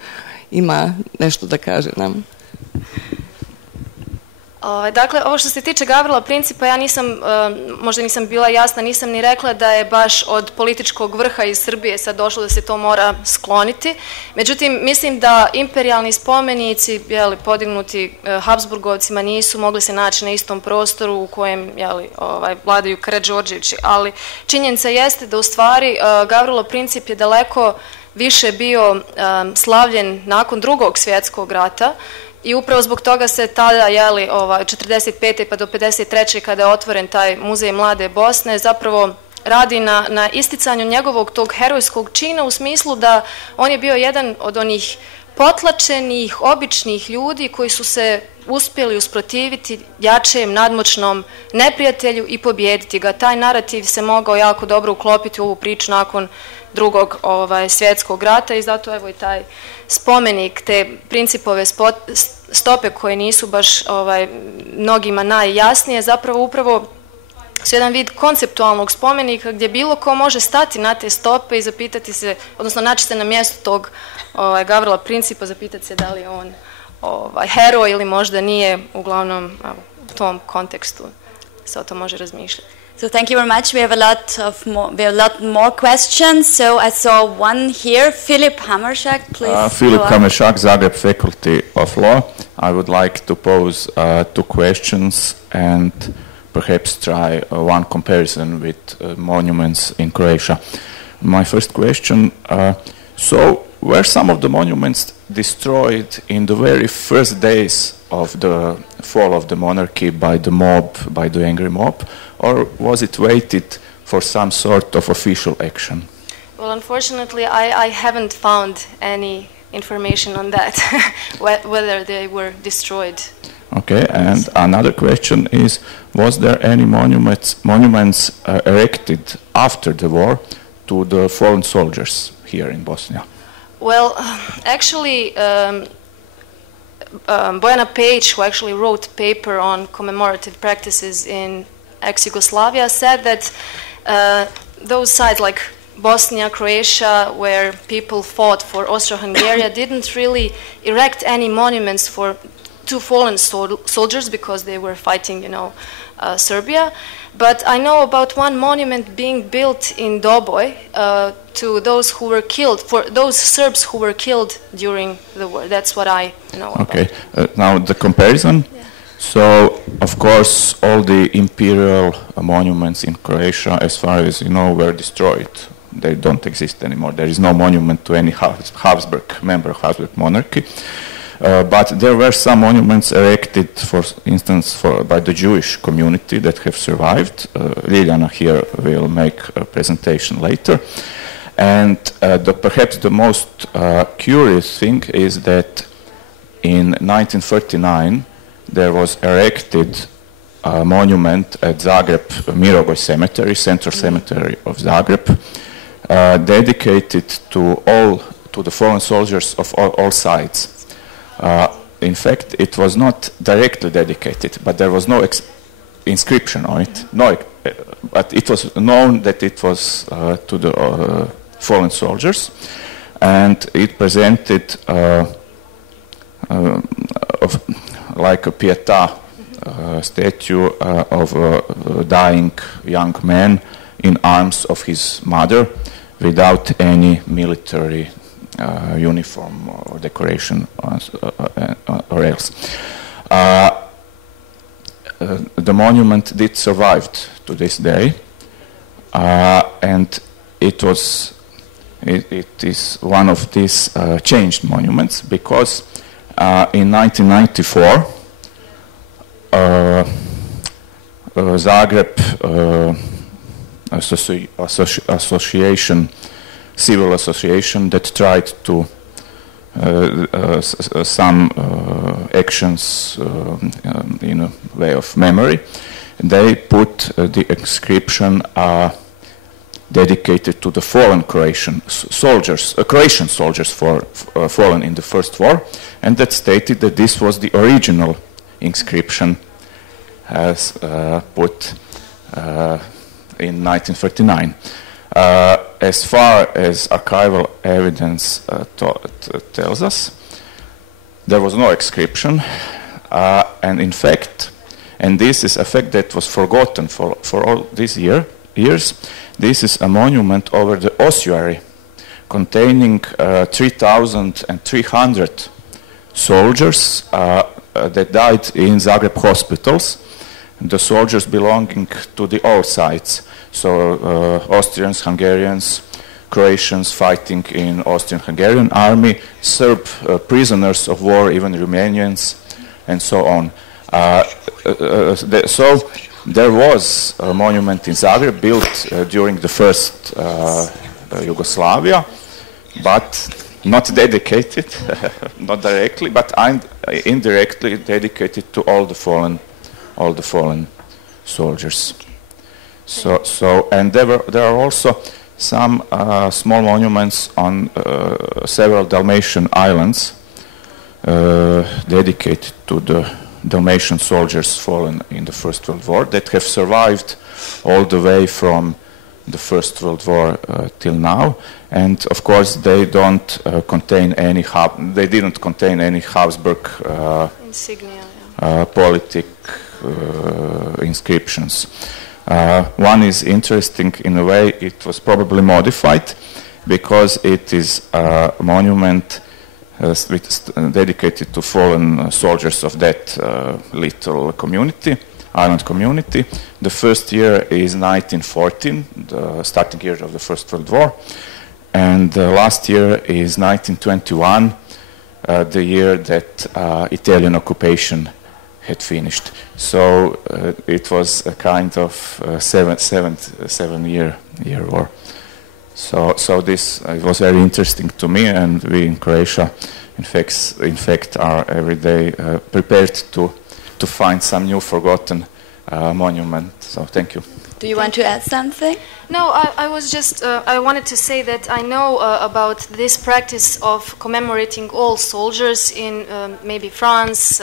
ima nešto da kaže nam. Dakle, ovo što se tiče Gavrila Principa, ja možda nisam bila jasna, nisam ni rekla da je baš od političkog vrha iz Srbije sad došlo da se to mora skloniti. Međutim, mislim da imperialni spomenici, podignuti Habsburgovcima, nisu mogli se naći na istom prostoru u kojem vladaju Karađorđevići, ali činjenica jeste da u stvari Gavrilo Princip je daleko više bio slavljen nakon Drugog svjetskog rata. I upravo zbog toga se tada, 45. pa do 53. kada je otvoren taj muzej Mlade Bosne, zapravo radi na isticanju njegovog tog herojskog čina u smislu da on je bio jedan od onih potlačenih, običnih ljudi koji su se uspjeli usprotiviti jačem, nadmoćnom neprijatelju i pobijediti ga. Taj narativ se mogao jako dobro uklopiti u ovu priču nakon Drugog svjetskog rata i zato evo i taj spomenik, te Principove stope koje nisu baš mnogima najjasnije, zapravo upravo su jedan vid konceptualnog spomenika gdje bilo ko može stati na te stope i zapitati se, odnosno naći se na mjestu tog Gavrila Principa, zapitati se da li je on heroj ili možda nije, uglavnom u tom kontekstu se o to može razmišljati. So thank you very much. We have a lot more questions. So I saw one here. Philip Hammerschak, please. Philip Hammerschak, Zagreb Faculty of Law. I would like to pose two questions and perhaps try one comparison with monuments in Croatia. My first question, so were some of the monuments destroyed in the very first days of the fall of the monarchy by the mob, by the angry mob, or was it waited for some sort of official action? Well, unfortunately, I haven't found any information on that, whether they were destroyed. Okay, and another question is, was there any monuments erected after the war to the fallen soldiers here in Bosnia? Well, actually, Bojana Pejić, who actually wrote a paper on commemorative practices in ex-Yugoslavia, said that those sites like Bosnia, Croatia, where people fought for Austro-Hungary, didn't really erect any monuments to fallen soldiers because they were fighting, Serbia. But I know about one monument being built in Doboj to those who were killed, for those Serbs who were killed during the war. That's what I know about. Okay, now the comparison. Yeah. So, of course, all the imperial monuments in Croatia, as far as you know, were destroyed. They don't exist anymore. There is no monument to any Habsburg member of Habsburg monarchy. But there were some monuments erected, for instance, by the Jewish community that have survived. Liliana here will make a presentation later. And perhaps the most curious thing is that in 1939 there was erected a monument at Zagreb Mirogoj Cemetery, Central Cemetery of Zagreb, dedicated to the fallen soldiers of all sides. In fact, it was not directly dedicated, but there was no inscription on it. No, but it was known that it was to the fallen soldiers, and it presented like a Pietà statue of a dying young man in arms of his mother, without any military uniform or decoration or else. The monument did survive to this day, and it is one of these changed monuments, because in 1994 Zagreb association, civil association that tried to some actions in a way of memory. They put the inscription dedicated to the fallen Croatian soldiers fallen in the First War, and that stated that this was the original inscription as put in 1939. As far as archival evidence tells us, there was no inscription, and in fact, and this is a fact that was forgotten for all these years, this is a monument over the ossuary containing 3,300 soldiers that died in Zagreb hospitals, the soldiers belonging to the all sides. So Austrians, Hungarians, Croatians fighting in Austrian-Hungarian army, Serb prisoners of war, even Romanians, and so on. So there was a monument in Zagreb built during the first Yugoslavia, but not dedicated, not directly, but indirectly dedicated to all the fallen soldiers. So and there are also some small monuments on several Dalmatian islands dedicated to the Dalmatian soldiers fallen in the First World War that have survived all the way from the First World War till now. And of course, they don't contain any. They didn't contain any Habsburg insignia, politic inscriptions. One is interesting in a way. It was probably modified because it is a monument dedicated to fallen soldiers of that little community, island community. The first year is 1914, the starting year of the First World War, and the last year is 1921, the year that Italian occupation had finished. So it was a kind of 7-year war. So this it was very interesting to me, and we in Croatia, in fact, are every day prepared to find some new forgotten monument. So thank you. Do you want to add something? No, I was just, I wanted to say that I know about this practice of commemorating all soldiers in maybe France,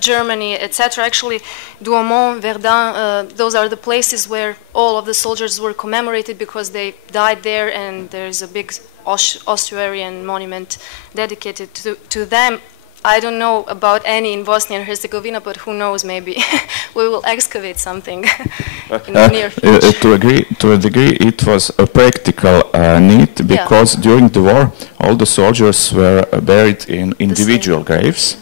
Germany, etc. Actually, Douaumont, Verdun, those are the places where all of the soldiers were commemorated because they died there, and there's a big ossuary and monument dedicated to them. I don't know about any in Bosnia and Herzegovina, but who knows, maybe we will excavate something in the near future. To a degree, it was a practical need, because during the war, all the soldiers were buried in individual graves.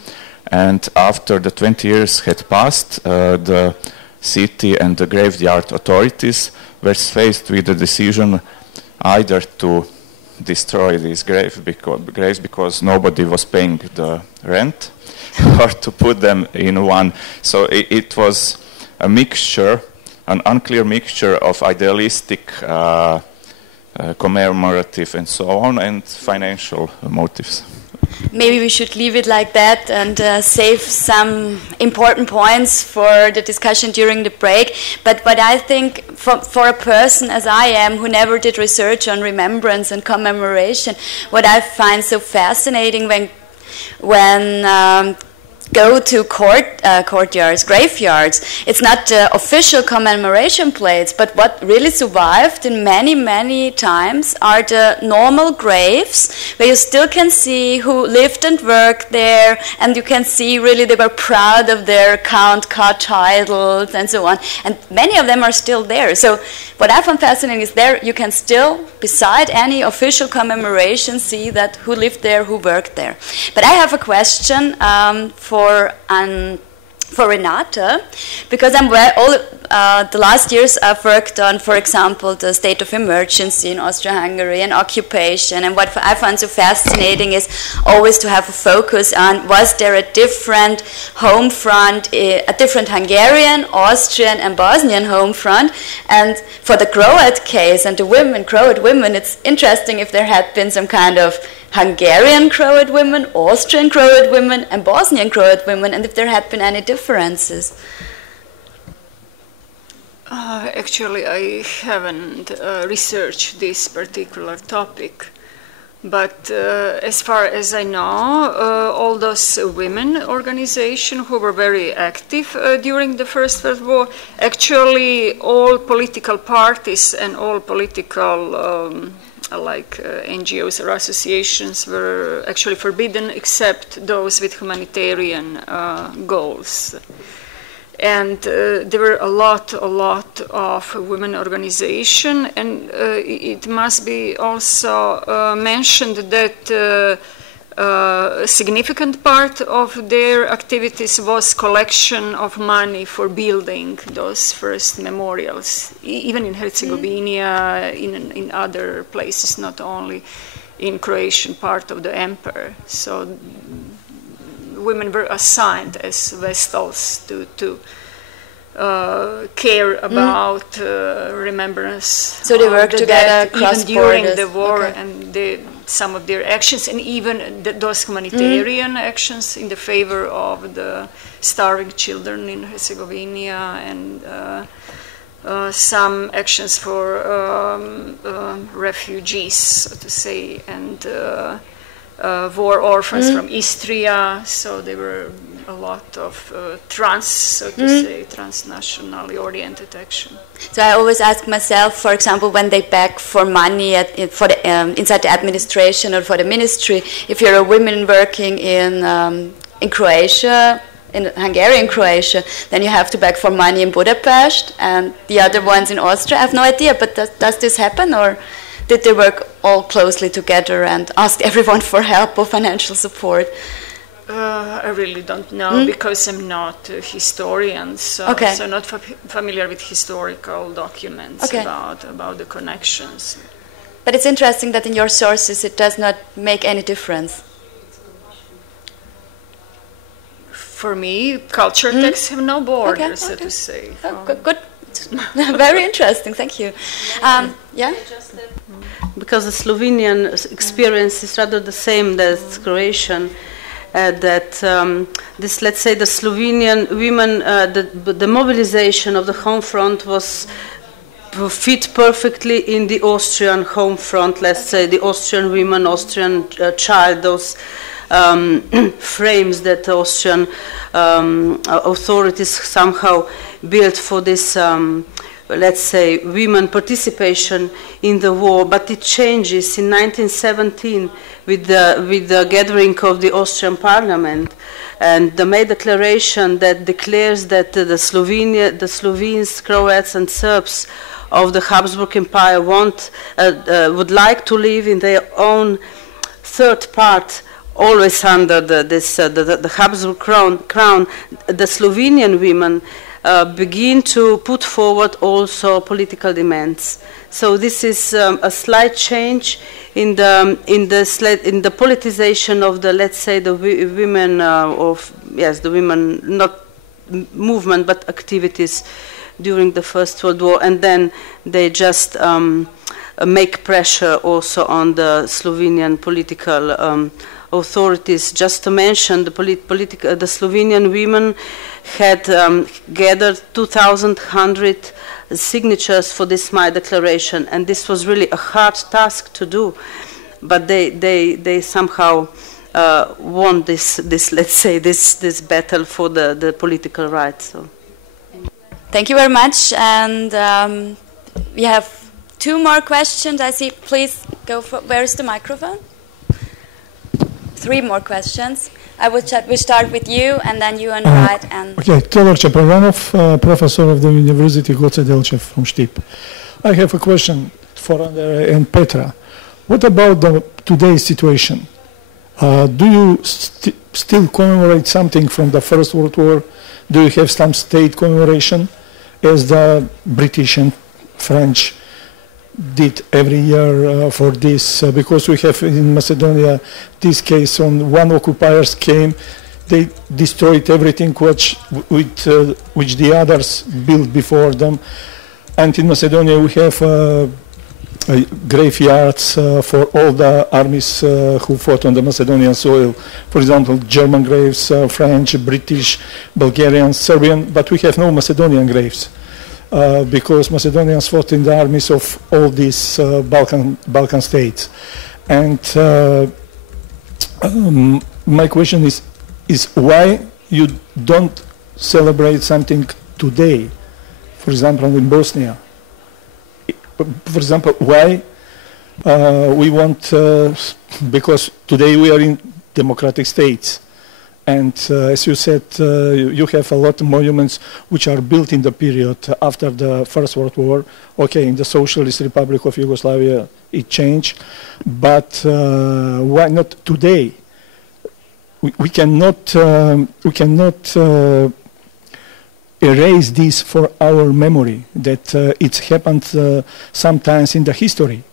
And after the 20 years had passed, the city and the graveyard authorities were faced with the decision either to destroy these graves because nobody was paying the rent, or to put them in one. So it was a mixture, an unclear mixture of idealistic, commemorative and so on, and financial motives. Maybe we should leave it like that and save some important points for the discussion during the break. But what I think, for a person as I am, who never did research on remembrance and commemoration, what I find so fascinating when go to courtyards, graveyards. It's not the official commemoration plates, but what really survived in many, many times are the normal graves where you still can see who lived and worked there, and you can see really they were proud of their car titles and so on. And many of them are still there. So what I found fascinating is there you can still, beside any official commemoration, see that who lived there, who worked there. But I have a question for Renata, because the last years I've worked on, for example, the state of emergency in Austria-Hungary and occupation, and what I find so fascinating is always to have a focus on, was there a different home front, a different Hungarian, Austrian and Bosnian home front? And for the Croat case and the Croat women, it's interesting if there had been some kind of Hungarian Croat women, Austrian Croat women, and Bosnian Croat women, and if there had been any differences. Actually, I haven't researched this particular topic, but as far as I know, all those women organizations who were very active during the First World War, actually all political parties and all political NGOs or associations were actually forbidden, except those with humanitarian goals. And there were a lot of women organizations, and it must be also mentioned that a significant part of their activities was collection of money for building those first memorials, even in Herzegovina, in other places, not only in Croatian part of the empire. So women were assigned as vestals to care about remembrance. So they work together cross even during borders. the war, Okay. and some of their actions, and even those humanitarian actions in the favor of the starving children in Herzegovina, and some actions for refugees, so to say, and war orphans from Istria. So there were a lot of transnationally oriented action. So I always ask myself, for example, when they beg for money inside the administration or for the ministry, if you're a woman working in Croatia, in Hungarian Croatia, then you have to beg for money in Budapest, and the other ones in Austria. I have no idea, but does this happen, or did they work all closely together and ask everyone for help or financial support? I really don't know, because I'm not a historian, so not familiar with historical documents about the connections. But it's interesting that in your sources it does not make any difference. For me, culture texts have no borders, so to say. Good. Very interesting, thank you. Yeah? Because the Slovenian experience is rather the same as Croatian. Let's say, the Slovenian women, the mobilization of the home front was fit perfectly in the Austrian home front, let's say, the Austrian women, Austrian child, those frames that Austrian authorities somehow built for this, let's say, women participation in the war. But it changes in 1917 with the gathering of the Austrian Parliament, and the May Declaration that declares that the Slovenes, Croats, and Serbs of the Habsburg Empire would like to live in their own third part, always under the Habsburg crown. The Slovenian women begin to put forward also political demands. So this is a slight change in the politicization of the, let's say, the women the women, not movement but activities during the First World War, and then they just make pressure also on the Slovenian political authorities. Just to mention, the Slovenian women had gathered 2,100 signatures for this May Declaration, and this was really a hard task to do, but they somehow won this let's say this battle for the political rights. So. Thank you very much, and we have 2 more questions. I see. Please go for. Where is the microphone? 3 more questions. We start with you, and then you on the right. And okay, Todor Čeprvanov, professor of the University Goce Delchev from Štip. I have a question for Andrea and Petra. What about today's situation? Do you still commemorate something from the First World War? Do you have some state commemoration, as the British and French did every year for this? Because we have in Macedonia this case on one occupiers came, they destroyed everything which the others built before them. And in Macedonia we have graveyards for all the armies who fought on the Macedonian soil. For example, German graves, French, British, Bulgarian, Serbian, but we have no Macedonian graves. Because Macedonians fought in the armies of all these Balkan states. And my question is why you don't celebrate something today, for example, in Bosnia? For example, why we want, because today we are in democratic states. And as you said, you have a lot of monuments which are built in the period after the First World War. Okay, in the Socialist Republic of Yugoslavia it changed, but why not today? We cannot erase this for our memory, that it's happened sometimes in the history.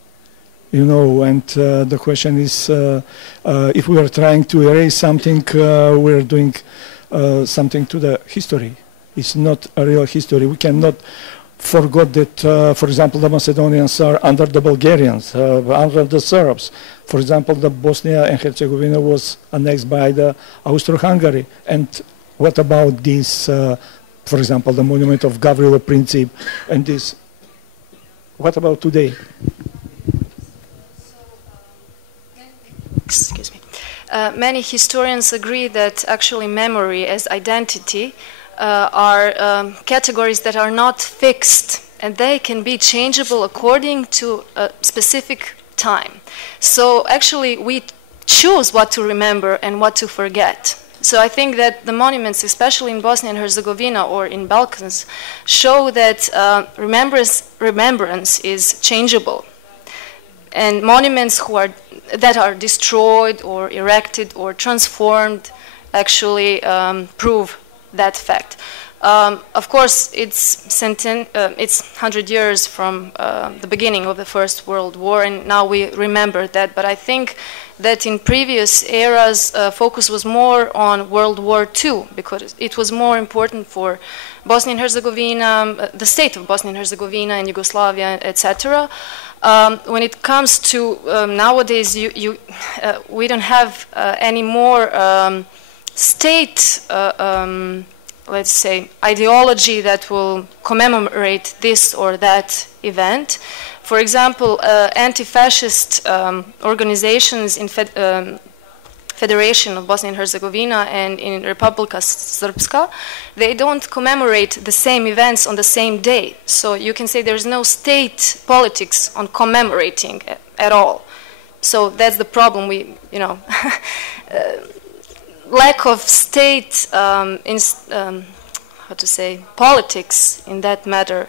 You know, and the question is, if we are trying to erase something, we are doing something to the history. It's not a real history. We cannot forget that, for example, the Macedonians are under the Bulgarians, under the Serbs. For example, the Bosnia and Herzegovina was annexed by the Austro-Hungary. And what about this, for example, the monument of Gavrilo Princip and this? What about today? Excuse me. Many historians agree that actually memory as identity are categories that are not fixed, and they can be changeable according to a specific time. So actually we choose what to remember and what to forget. So I think that the monuments, especially in Bosnia and Herzegovina or in Balkans, show that remembrance is changeable. And monuments that are destroyed or erected or transformed actually prove that fact. Of course, it's 100 years from the beginning of the First World War, and now we remember that. But I think that in previous eras, focus was more on World War II, because it was more important for Bosnia and Herzegovina, the state of Bosnia and Herzegovina and Yugoslavia, etc. When it comes to nowadays, we don't have any more state, let's say, ideology that will commemorate this or that event. For example, anti-fascist organizations in Federation of Bosnia and Herzegovina and in Republika Srpska, they don't commemorate the same events on the same day. So you can say there's no state politics on commemorating at all. So that's the problem. Lack of state, politics in that matter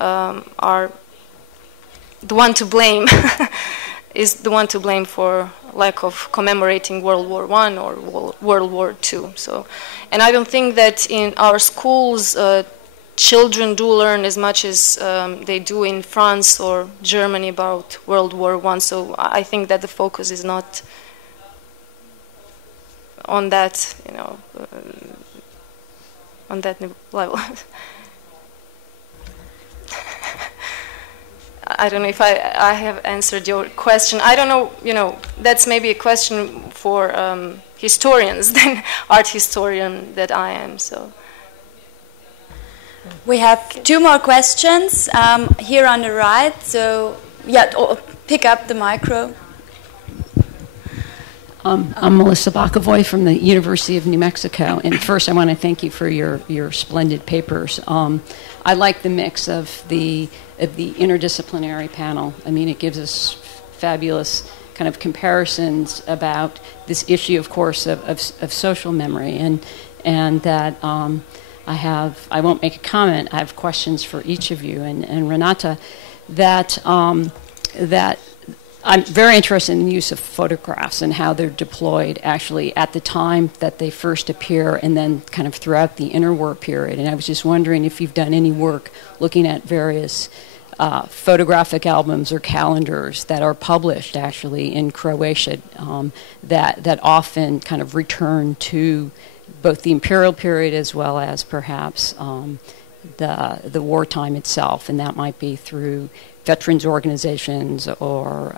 are the one to blame. Is the one to blame for lack of commemorating World War I or World War II. So, and I don't think that in our schools children do learn as much as they do in France or Germany about World War I. So I think that the focus is not on that, on that level. I don't know if I have answered your question. I don't know, that's maybe a question for historians than art historian that I am, so. We have 2 more questions here on the right, so yeah, pick up the micro. I'm Melissa Bakovoy from the University of New Mexico, and first I want to thank you for your splendid papers. I like the mix of the interdisciplinary panel. I mean, it gives us fabulous kind of comparisons about this issue, of course, of social memory, and that I won't make a comment. I have questions for each of you, and Renata, that I'm very interested in the use of photographs and how they're deployed actually at the time that they first appear and then kind of throughout the interwar period. And I was just wondering if you've done any work looking at various photographic albums or calendars that are published actually in Croatia that often kind of return to both the imperial period as well as perhaps the wartime itself, and that might be through veterans organizations or,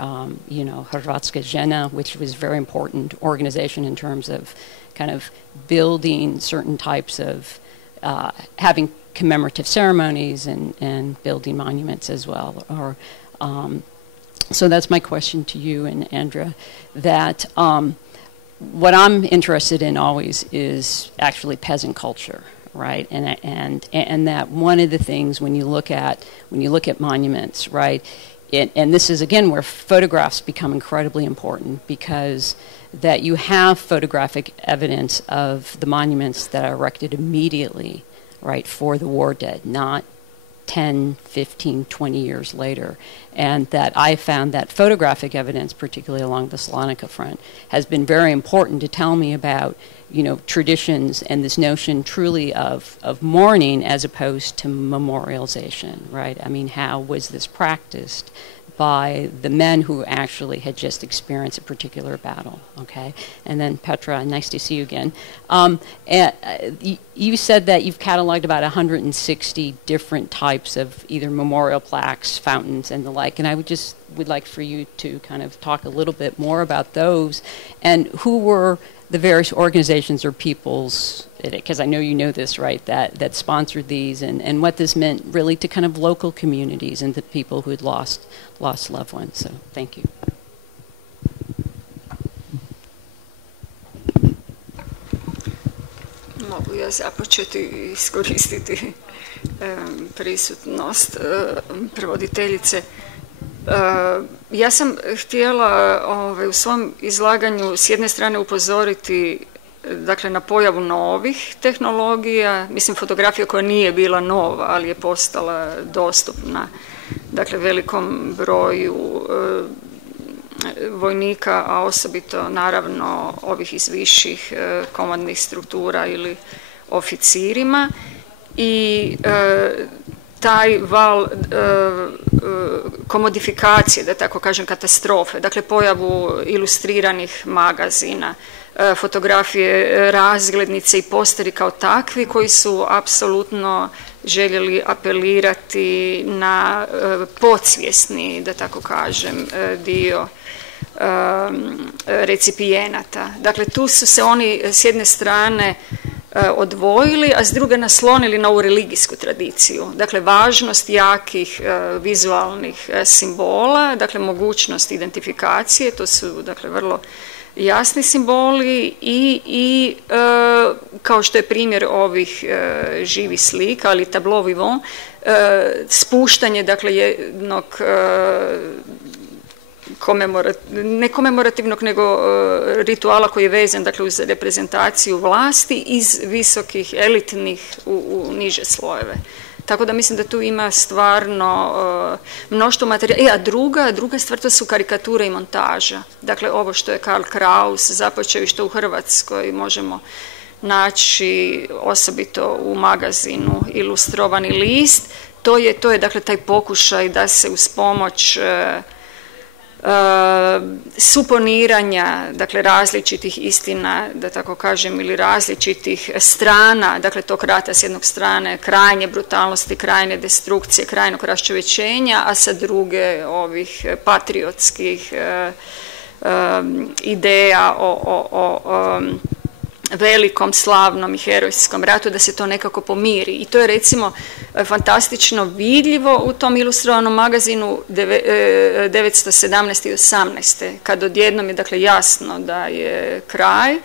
Hrvatska žena, which was a very important organization in terms of kind of building certain types of, having commemorative ceremonies and building monuments as well. So that's my question to you and Andrea, that what I'm interested in always is actually peasant culture. Right, and that one of the things when you look at monuments, right, and this is again where photographs become incredibly important, because that you have photographic evidence of the monuments that are erected immediately, right, for the war dead, not 10, 15, 20 years later. And that I found that photographic evidence, particularly along the Salonika front, has been very important to tell me about, traditions and this notion truly of mourning as opposed to memorialization, right? I mean, how was this practiced by the men who actually had just experienced a particular battle, okay? And then Petra, nice to see you again. You said that you've cataloged about 160 different types of either memorial plaques, fountains, and the like, and I would like for you to kind of talk a little bit more about those, and who were the various organizations or peoples, because I know you know this, right, that sponsored these, and what this meant really to kind of local communities and the people who had lost loved ones. So thank you. Mogu ja započeti iskoristiti prisutnost prevoditeljice. Ja sam htjela u svom izlaganju s jedne strane upozoriti dakle na pojavu novih tehnologija, mislim fotografija koja nije bila nova, ali je postala dostupna dakle velikom broju vojnika, a osobito naravno ovih iz viših komandnih struktura ili oficirima, i taj val komodifikacije, da tako kažem, katastrofe, dakle pojavu ilustriranih magazina, fotografije, razglednice i posteri kao takvi koji su apsolutno željeli apelirati na podsvjesni, da tako kažem, dio recipijenata. Dakle, tu su se oni s jedne strane odvojili, a s druge naslonili na ovu religijsku tradiciju. Dakle, važnost jakih vizualnih simbola, dakle, mogućnost identifikacije, to su, dakle, vrlo jasni simboli i kao što je primjer ovih živih slika, ali tableau vivant, spuštanje, dakle, jednog ne komemorativnog, nego rituala koji je vezan, dakle, uz reprezentaciju vlasti iz visokih, elitnih u niže slojeve. Tako da mislim da tu ima stvarno mnoštvo materijala. A druga stvar, to su karikature i montaža. Dakle, ovo što je Karl Kraus započeo i što u Hrvatskoj možemo naći osobito u magazinu Ilustrovani list, to je dakle taj pokušaj da se uz pomoć suponiranja, dakle, različitih istina, da tako kažem, ili različitih strana, dakle, tog rata s jednog strane, krajnje brutalnosti, krajnje destrukcije, krajnog raščovječenja, a sa druge ovih patriotskih ideja o velikom, slavnom i herojskom ratu, da se to nekako pomiri. I to je recimo fantastično vidljivo u tom ilustrovanom magazinu 917. i 18. kad odjednom je dakle jasno da je kraj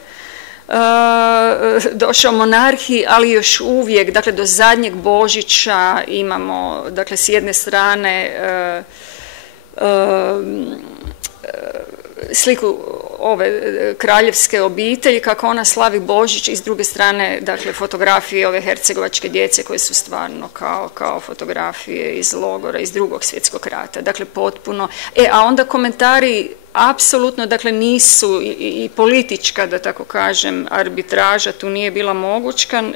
došao monarhiji, ali još uvijek, dakle do zadnjeg Božića imamo, dakle s jedne strane sliku ove kraljevske obitelji, kako ona slavi Božić, i s druge strane, dakle, fotografije ove hercegovačke djece koje su stvarno kao fotografije iz logora, iz Drugog svjetskog rata. Dakle, potpuno. A onda komentari apsolutno, dakle, nisu i politička, da tako kažem, arbitraža tu nije bila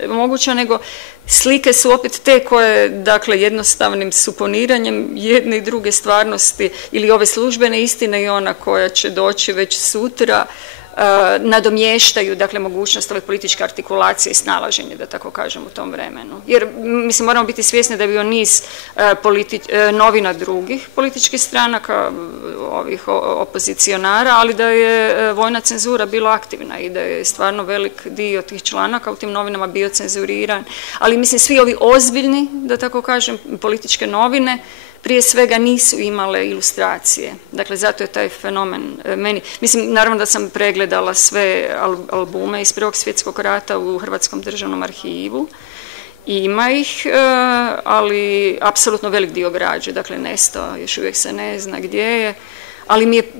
moguća, nego slike su opet te koje, dakle, jednostavnim suponiranjem jedne i druge stvarnosti ili ove službene istine i ona koja će doći već sutra, nadomještaju, dakle, mogućnost ove političke artikulacije i snalaženja, da tako kažem, u tom vremenu. Jer, mislim, moramo biti svjesni da je bio niz novina drugih političkih stranaka, ovih opozicionara, ali da je vojna cenzura bila aktivna i da je stvarno velik dio tih članaka u tim novinama bio cenzuriran. Ali, mislim, svi ovi ozbiljni, da tako kažem, političke novine, prije svega nisu imale ilustracije. Dakle, zato je taj fenomen meni. Mislim, naravno da sam pregledala sve albume iz Prvog svjetskog rata u Hrvatskom državnom arhivu. Ima ih, ali apsolutno velik dio građe, dakle, nestao, još uvijek se ne zna gdje je, ali mi je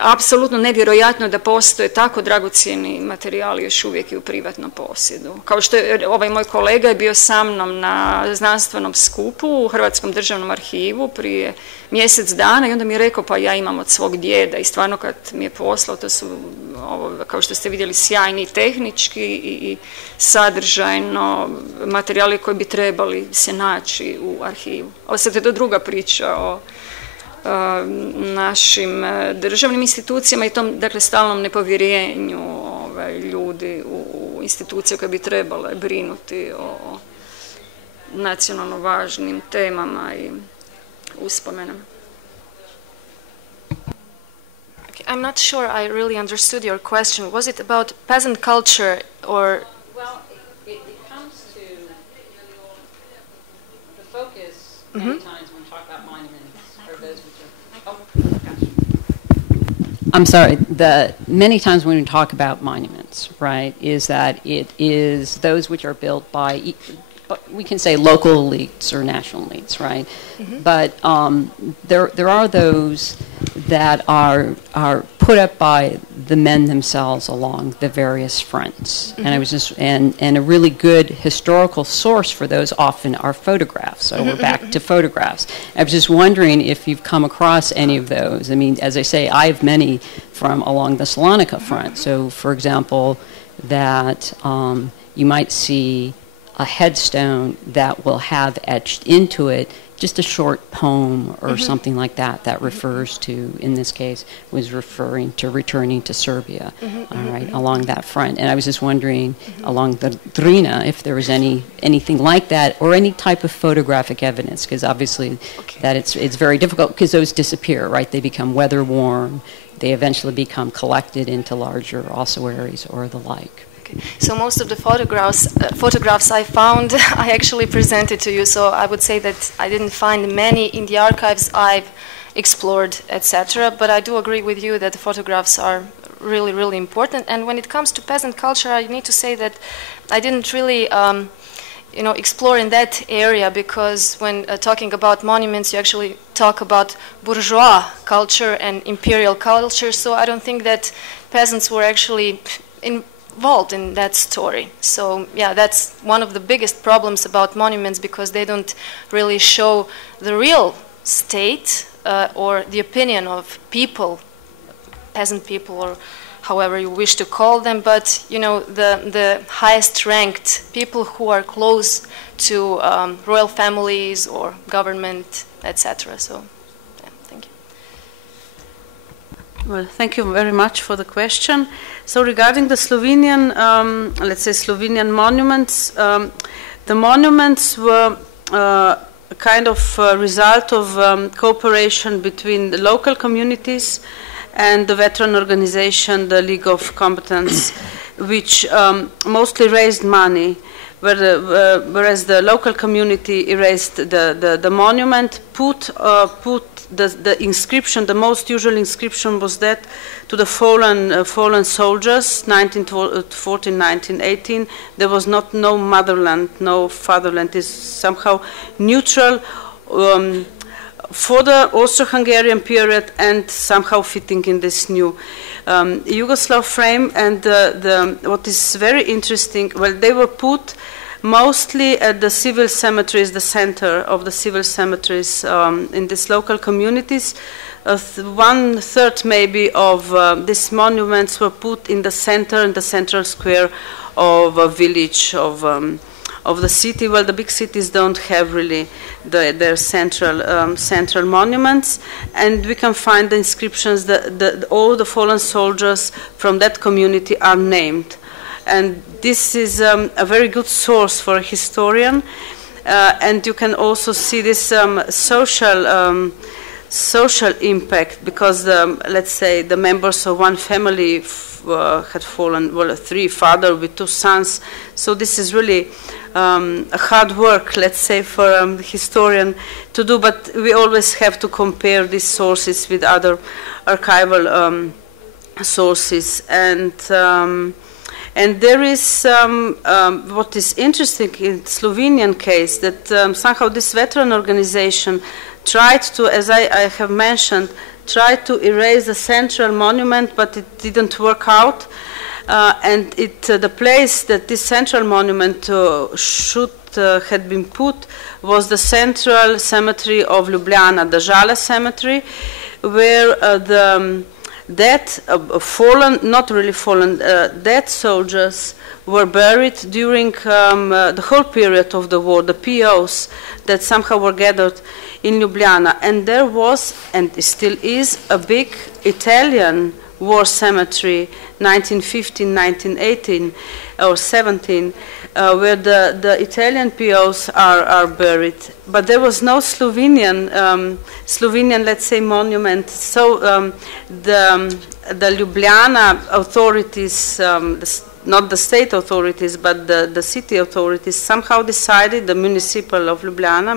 apsolutno nevjerojatno da postoje tako dragocjeni materijali još uvijek i u privatnom posjedu. Kao što je ovaj moj kolega je bio sa mnom na znanstvenom skupu u Hrvatskom državnom arhivu prije mjesec dana i onda mi je rekao, pa ja imam od svog djeda, i stvarno kad mi je poslao, to su, kao što ste vidjeli, sjajni tehnički i sadržajno materijali koji bi trebali se naći u arhivu. Ali sad je to druga priča o našim državnim institucijama i tom, dakle, stalnom nepovjerenju ljudi u institucije koje bi trebale brinuti o nacionalno važnim temama i uspomenama. I'm not sure I really understood your question. Was it about peasant culture or... Well, it comes to the focus many times when we talk about monuments or those which are... Oh, gosh. I'm sorry. Many times when we talk about monuments, right, is that it is those which are built by... we can say local elites or national elites, right? Mm-hmm. But there are those that are put up by the men themselves along the various fronts. Mm-hmm. And I was just and a really good historical source for those often are photographs. So we're back to photographs. I was just wondering if you've come across any of those. I mean, as I say, I have many from along the Salonika front. So, for example, that you might see a headstone that will have etched into it just a short poem or something like that that refers to, in this case, was referring to returning to Serbia, all right, along that front. And I was just wondering, along the Drina, if there was anything like that or any type of photographic evidence, because obviously that it's very difficult because those disappear, right? They become weather-worn. They eventually become collected into larger ossuaries or the like. So most of the photographs I found, I actually presented to you. So I would say that I didn't find many in the archives I've explored, etc. But I do agree with you that the photographs are really, really important. And when it comes to peasant culture, I need to say that I didn't really, explore in that area, because when talking about monuments, you actually talk about bourgeois culture and imperial culture. So I don't think that peasants were actually involved in that story. So yeah, that's one of the biggest problems about monuments, because they don't really show the real state or the opinion of people, peasant people, or however you wish to call them, but the highest ranked people who are close to royal families or government, etc. So yeah, thank you. Well, thank you very much for the question. So regarding the Slovenian, Slovenian monuments, the monuments were a kind of result of cooperation between the local communities and the veteran organization, the League of Combatants. which mostly raised money, whereas the local community erased the monument, put the inscription. The most usual inscription was that to the fallen soldiers, 1914, 1918. There was no motherland, no fatherland. Is somehow neutral for the Austro-Hungarian period and somehow fitting in this new Yugoslav frame. And what is very interesting, well, they were put mostly at the civil cemeteries, the center of the civil cemeteries in these local communities. 1/3 maybe of these monuments were put in the center, in the central square of a village of the city. Well, the big cities don't have really their central monuments, and we can find the inscriptions that all the fallen soldiers from that community are named. And this is a very good source for a historian, and you can also see this social impact, because let's say the members of one family had fallen, well, 3 father with 2 sons. So this is really a hard work, let's say, for a historian to do, but we always have to compare these sources with other archival sources. And there is what is interesting in Slovenian case, that somehow this veteran organization tried to, as I have mentioned, tried to erase the central monument, but it didn't work out. And the place that this central monument should had been put was the central cemetery of Ljubljana, the Žale cemetery, where the dead, fallen, not really fallen, dead soldiers were buried during the whole period of the war, the POs that somehow were gathered in Ljubljana. And there was, and still is, a big Italian war cemetery, 1915, 1918, or 17, where the Italian POs are buried. But there was no Slovenian, let's say, monument. So the Ljubljana authorities, not the state authorities, but the city authorities, somehow decided, the municipal of Ljubljana,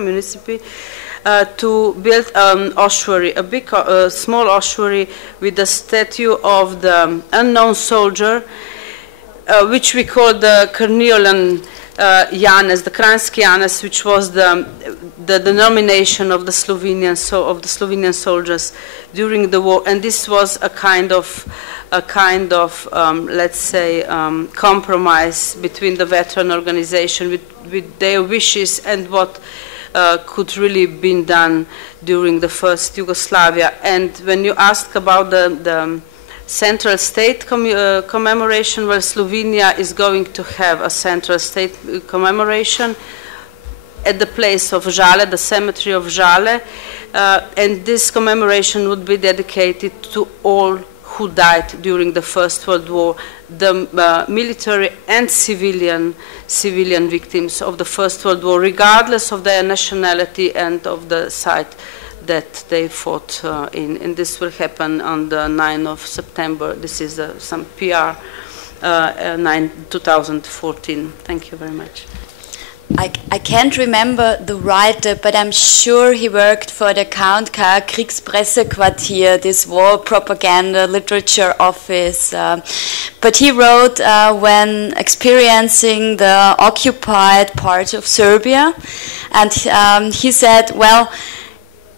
to build an ossuary, a big, small ossuary with the statue of the unknown soldier, which we call the Krniolan Janez, the Kranjski Janez, which was the denomination of the Slovenian soldiers during the war. And this was a kind of let's say, compromise between the veteran organization with their wishes and what could really been done during the first Yugoslavia. And when you ask about the central state commemoration, well, Slovenia is going to have a central state commemoration at the place of Žale, the cemetery of Žale, and this commemoration would be dedicated to all who died during the First World War, the military and civilian victims of the First World War, regardless of their nationality and of the site that they fought in. And this will happen on the 9th of September. This is some PR 2014. Thank you very much. I can't remember the writer, but I'm sure he worked for the Count K. Kriegspressequartier, this war propaganda literature office. But he wrote when experiencing the occupied part of Serbia, and he said, well,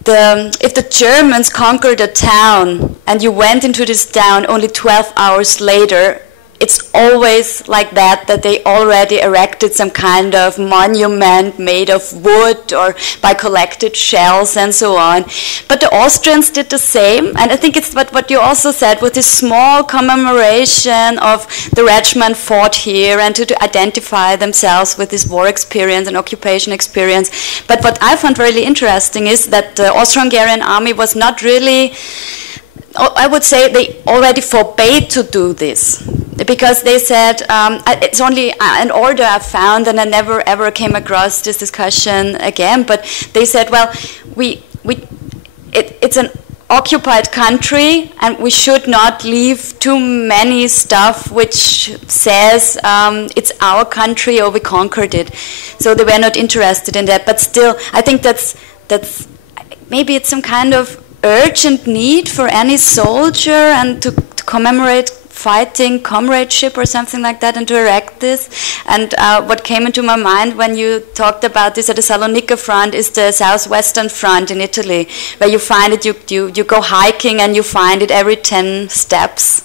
if the Germans conquered a town and you went into this town only 12 hours later, it's always like that they already erected some kind of monument made of wood or by collected shells and so on. But the Austrians did the same, and I think it's what you also said with this small commemoration of the regiment fought here and to identify themselves with this war experience and occupation experience. But what I found really interesting is that the Austro-Hungarian army was not really, I would say they already forbade to do this, because they said, it's only an order I found, and I never ever came across this discussion again, but they said, well, it's an occupied country, and we should not leave too many stuff which says it's our country or we conquered it. So they were not interested in that. But still, I think that's maybe it's some kind of urgent need for any soldier and to commemorate fighting comradeship or something like that and to erect this. And what came into my mind when you talked about this at the Salonika front is the southwestern front in Italy, where you find it, you go hiking and you find it every 10 steps.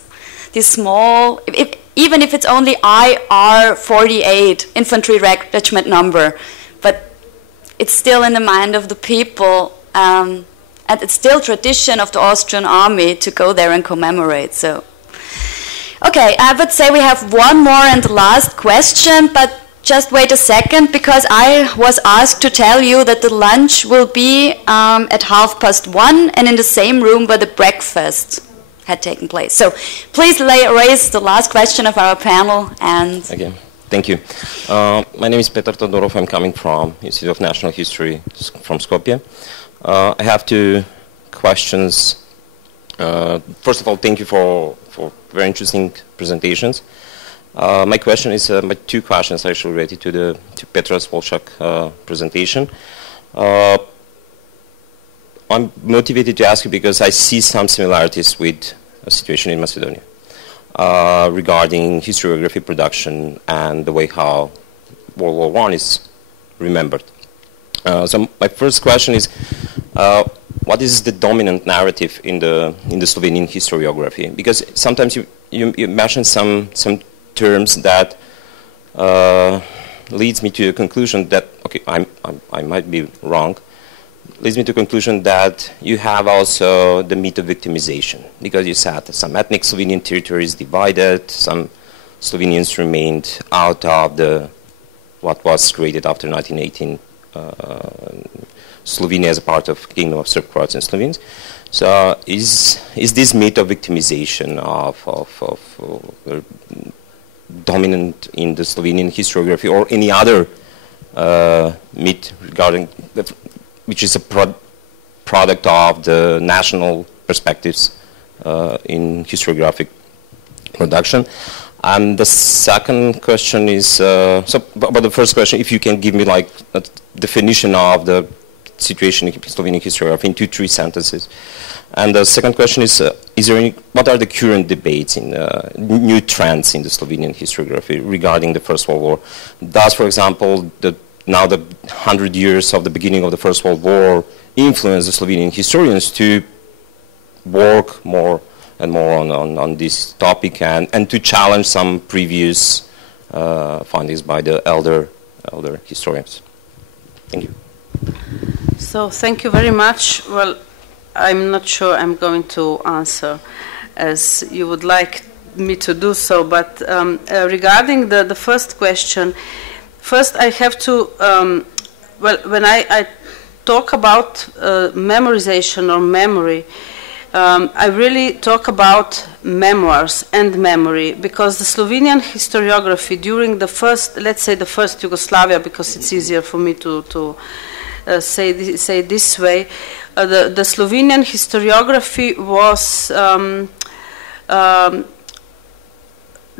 These small, even if it's only IR 48, infantry regiment number, but it's still in the mind of the people, and it's still tradition of the Austrian army to go there and commemorate. So. Okay, I would say we have one more and the last question, but just wait a second, because I was asked to tell you that the lunch will be at 1:30 and in the same room where the breakfast had taken place. So please raise the last question of our panel. And again, thank you. My name is Petra Todorov. I'm coming from Institute of National History from Skopje. I have two questions. First of all, thank you for very interesting presentations. My question is, my two questions actually related to Petra's Svoljšak presentation. I'm motivated to ask you because I see some similarities with a situation in Macedonia regarding historiography production and the way how World War I is remembered. So my first question is, what is the dominant narrative in the Slovenian historiography? Because sometimes you mention some terms that leads me to a conclusion that, okay, I might be wrong, leads me to a conclusion that you have also the myth of victimization, because you said some ethnic Slovenian territories divided, some Slovenians remained out of what was created after 1918. Slovenia as a part of Kingdom of Serb, Croatian Slovenes. So is this myth of victimization of dominant in the Slovenian historiography, or any other myth regarding which is a product of the national perspectives in historiographic production? And the second question is, but the first question, if you can give me like a definition of the situation in Slovenian historiography in 2-3 sentences. And the second question is there what are the current debates in new trends in the Slovenian historiography regarding the First World War? Does, for example, now the 100 years of the beginning of the First World War influence the Slovenian historians to work more and more on this topic and to challenge some previous findings by the elder historians? Thank you. So thank you very much. Well, I'm not sure I'm going to answer as you would like me to do so, but regarding the first question, first I have to, well, when I talk about memorization or memory, I really talk about memoirs and memory, because the Slovenian historiography during the first, let's say the first Yugoslavia, because it's easier for me to say this way, the Slovenian historiography was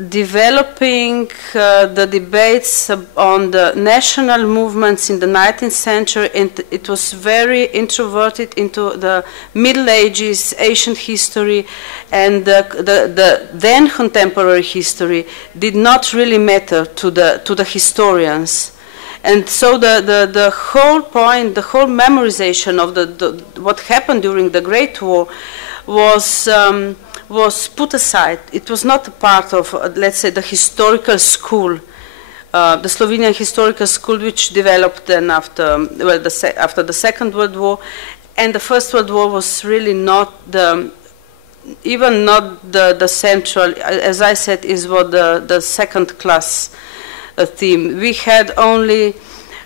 developing the debates on the national movements in the 19th century, and it was very introverted into the Middle Ages, ancient history, and the then contemporary history did not really matter to the historians. And so the whole point, the whole memorization of what happened during the Great War was put aside. It was not a part of, let's say, the historical school, the Slovenian historical school, which developed then after the Second World War, and the First World War was really not even not the central. As I said, is what the second class theme. We had only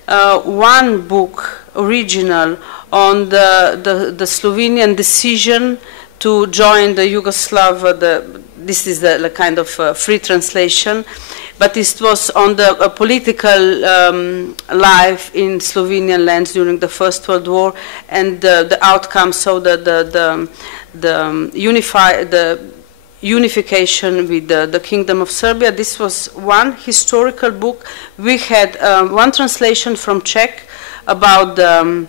one book, original, on the Slovenian decision to join the Yugoslav. This is the kind of free translation, but it was on the political life in Slovenian lands during the First World War, and the outcome, so the unification with the Kingdom of Serbia. This was one historical book. We had one translation from Czech about the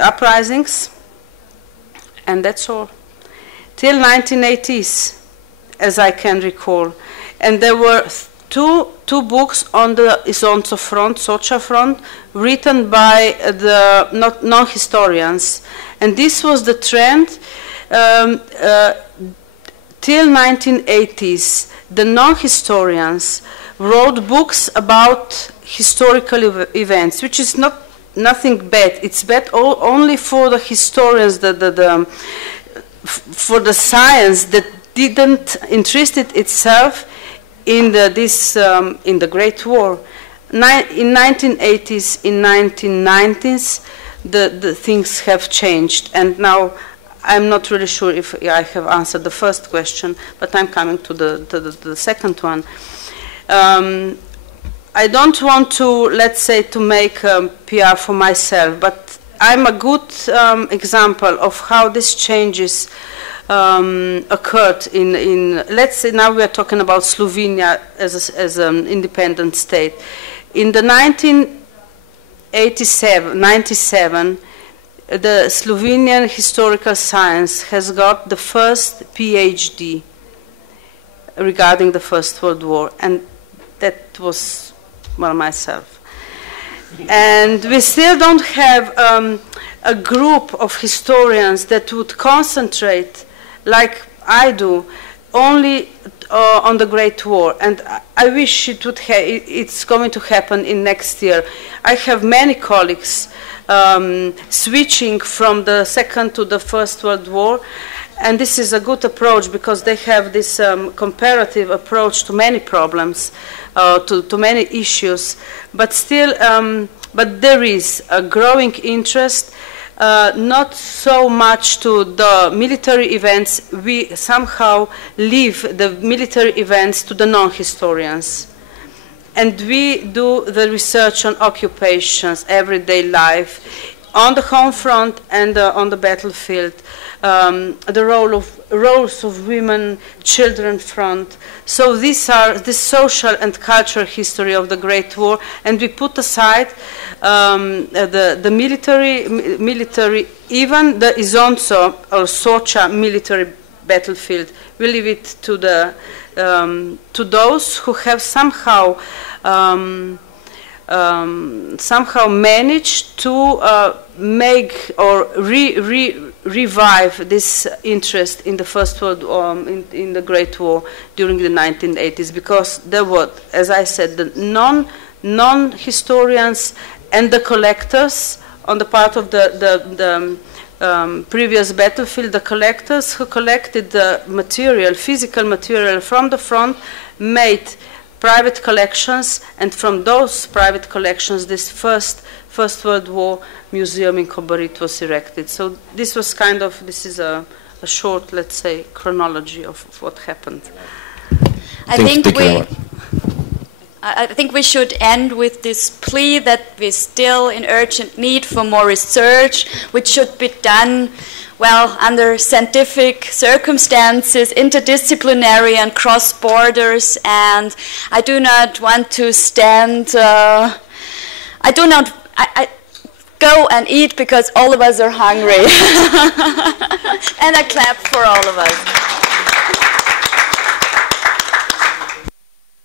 uprisings, and that's all. Till 1980s, as I can recall. And there were two books on the Isonzo front, Socha front, written by the non-historians. And this was the trend till 1980s. The non-historians wrote books about historical events, which is nothing bad. It's bad only for the historians, for the science that didn't interested itself in the Great War. In 1980s, in 1990s, the things have changed, and now I'm not really sure if I have answered the first question, but I'm coming to the second one. I don't want to, let's say, to make PR for myself, but I'm a good example of how these changes occurred in, let's say now we are talking about Slovenia as an independent state. In the 1997, the Slovenian historical science has got the first PhD regarding the First World War, and that was, well, myself. And we still don't have a group of historians that would concentrate, like I do, only on the Great War. And I wish it's going to happen in next year. I have many colleagues switching from the Second to the First World War, and this is a good approach because they have this comparative approach to many problems, to many issues, but still, but there is a growing interest, not so much to the military events. We somehow leave the military events to the non-historians. And we do the research on occupations, everyday life, on the home front and on the battlefield, the roles of women, children front. So these are the social and cultural history of the Great War, and we put aside the military, even the Isonzo or Socha military battlefield. We leave it to to those who have somehow managed to make or revive this interest in the First World in the Great War during the 1980s, because there were, as I said, the non-historians and the collectors on the part of the previous battlefield, the collectors who collected the material, physical material from the front, made private collections, and from those private collections, this First World War museum in Kobarit was erected. So this was this is a short, let's say, chronology of what happened. I think we should end with this plea that we're still in urgent need for more research, which should be done, well, under scientific circumstances, interdisciplinary and cross borders. And I do not want to stand, I go and eat because all of us are hungry. And I clap for all of us.